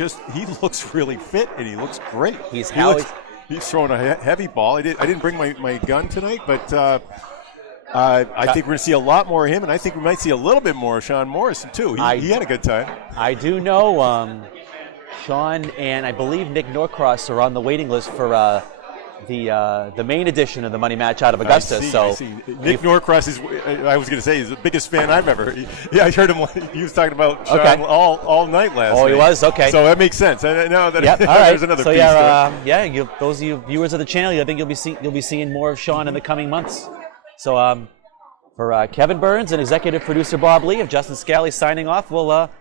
looks really fit and he looks great. He's throwing a heavy ball. I didn't bring my gun tonight, but I think we're going to see a lot more of him, and I think we might see a little bit more of Shawn Morrison too. He had a good time. I do know Shawn and I believe Nick Norcross are on the waiting list for the Maine edition of the Money Match out of Augusta. I see. Nick Norcross is, I was going to say, he's the biggest fan I've ever. I heard him. He was talking about Shawn all night last night. Oh, he was? Okay. So that makes sense. I know that. Yep. All right. There's another piece. Those of you viewers of the channel, I think you'll be seeing more of Shawn in the coming months. So for Kevin Burns and executive producer Bob Lee, of Justin Scally signing off, we'll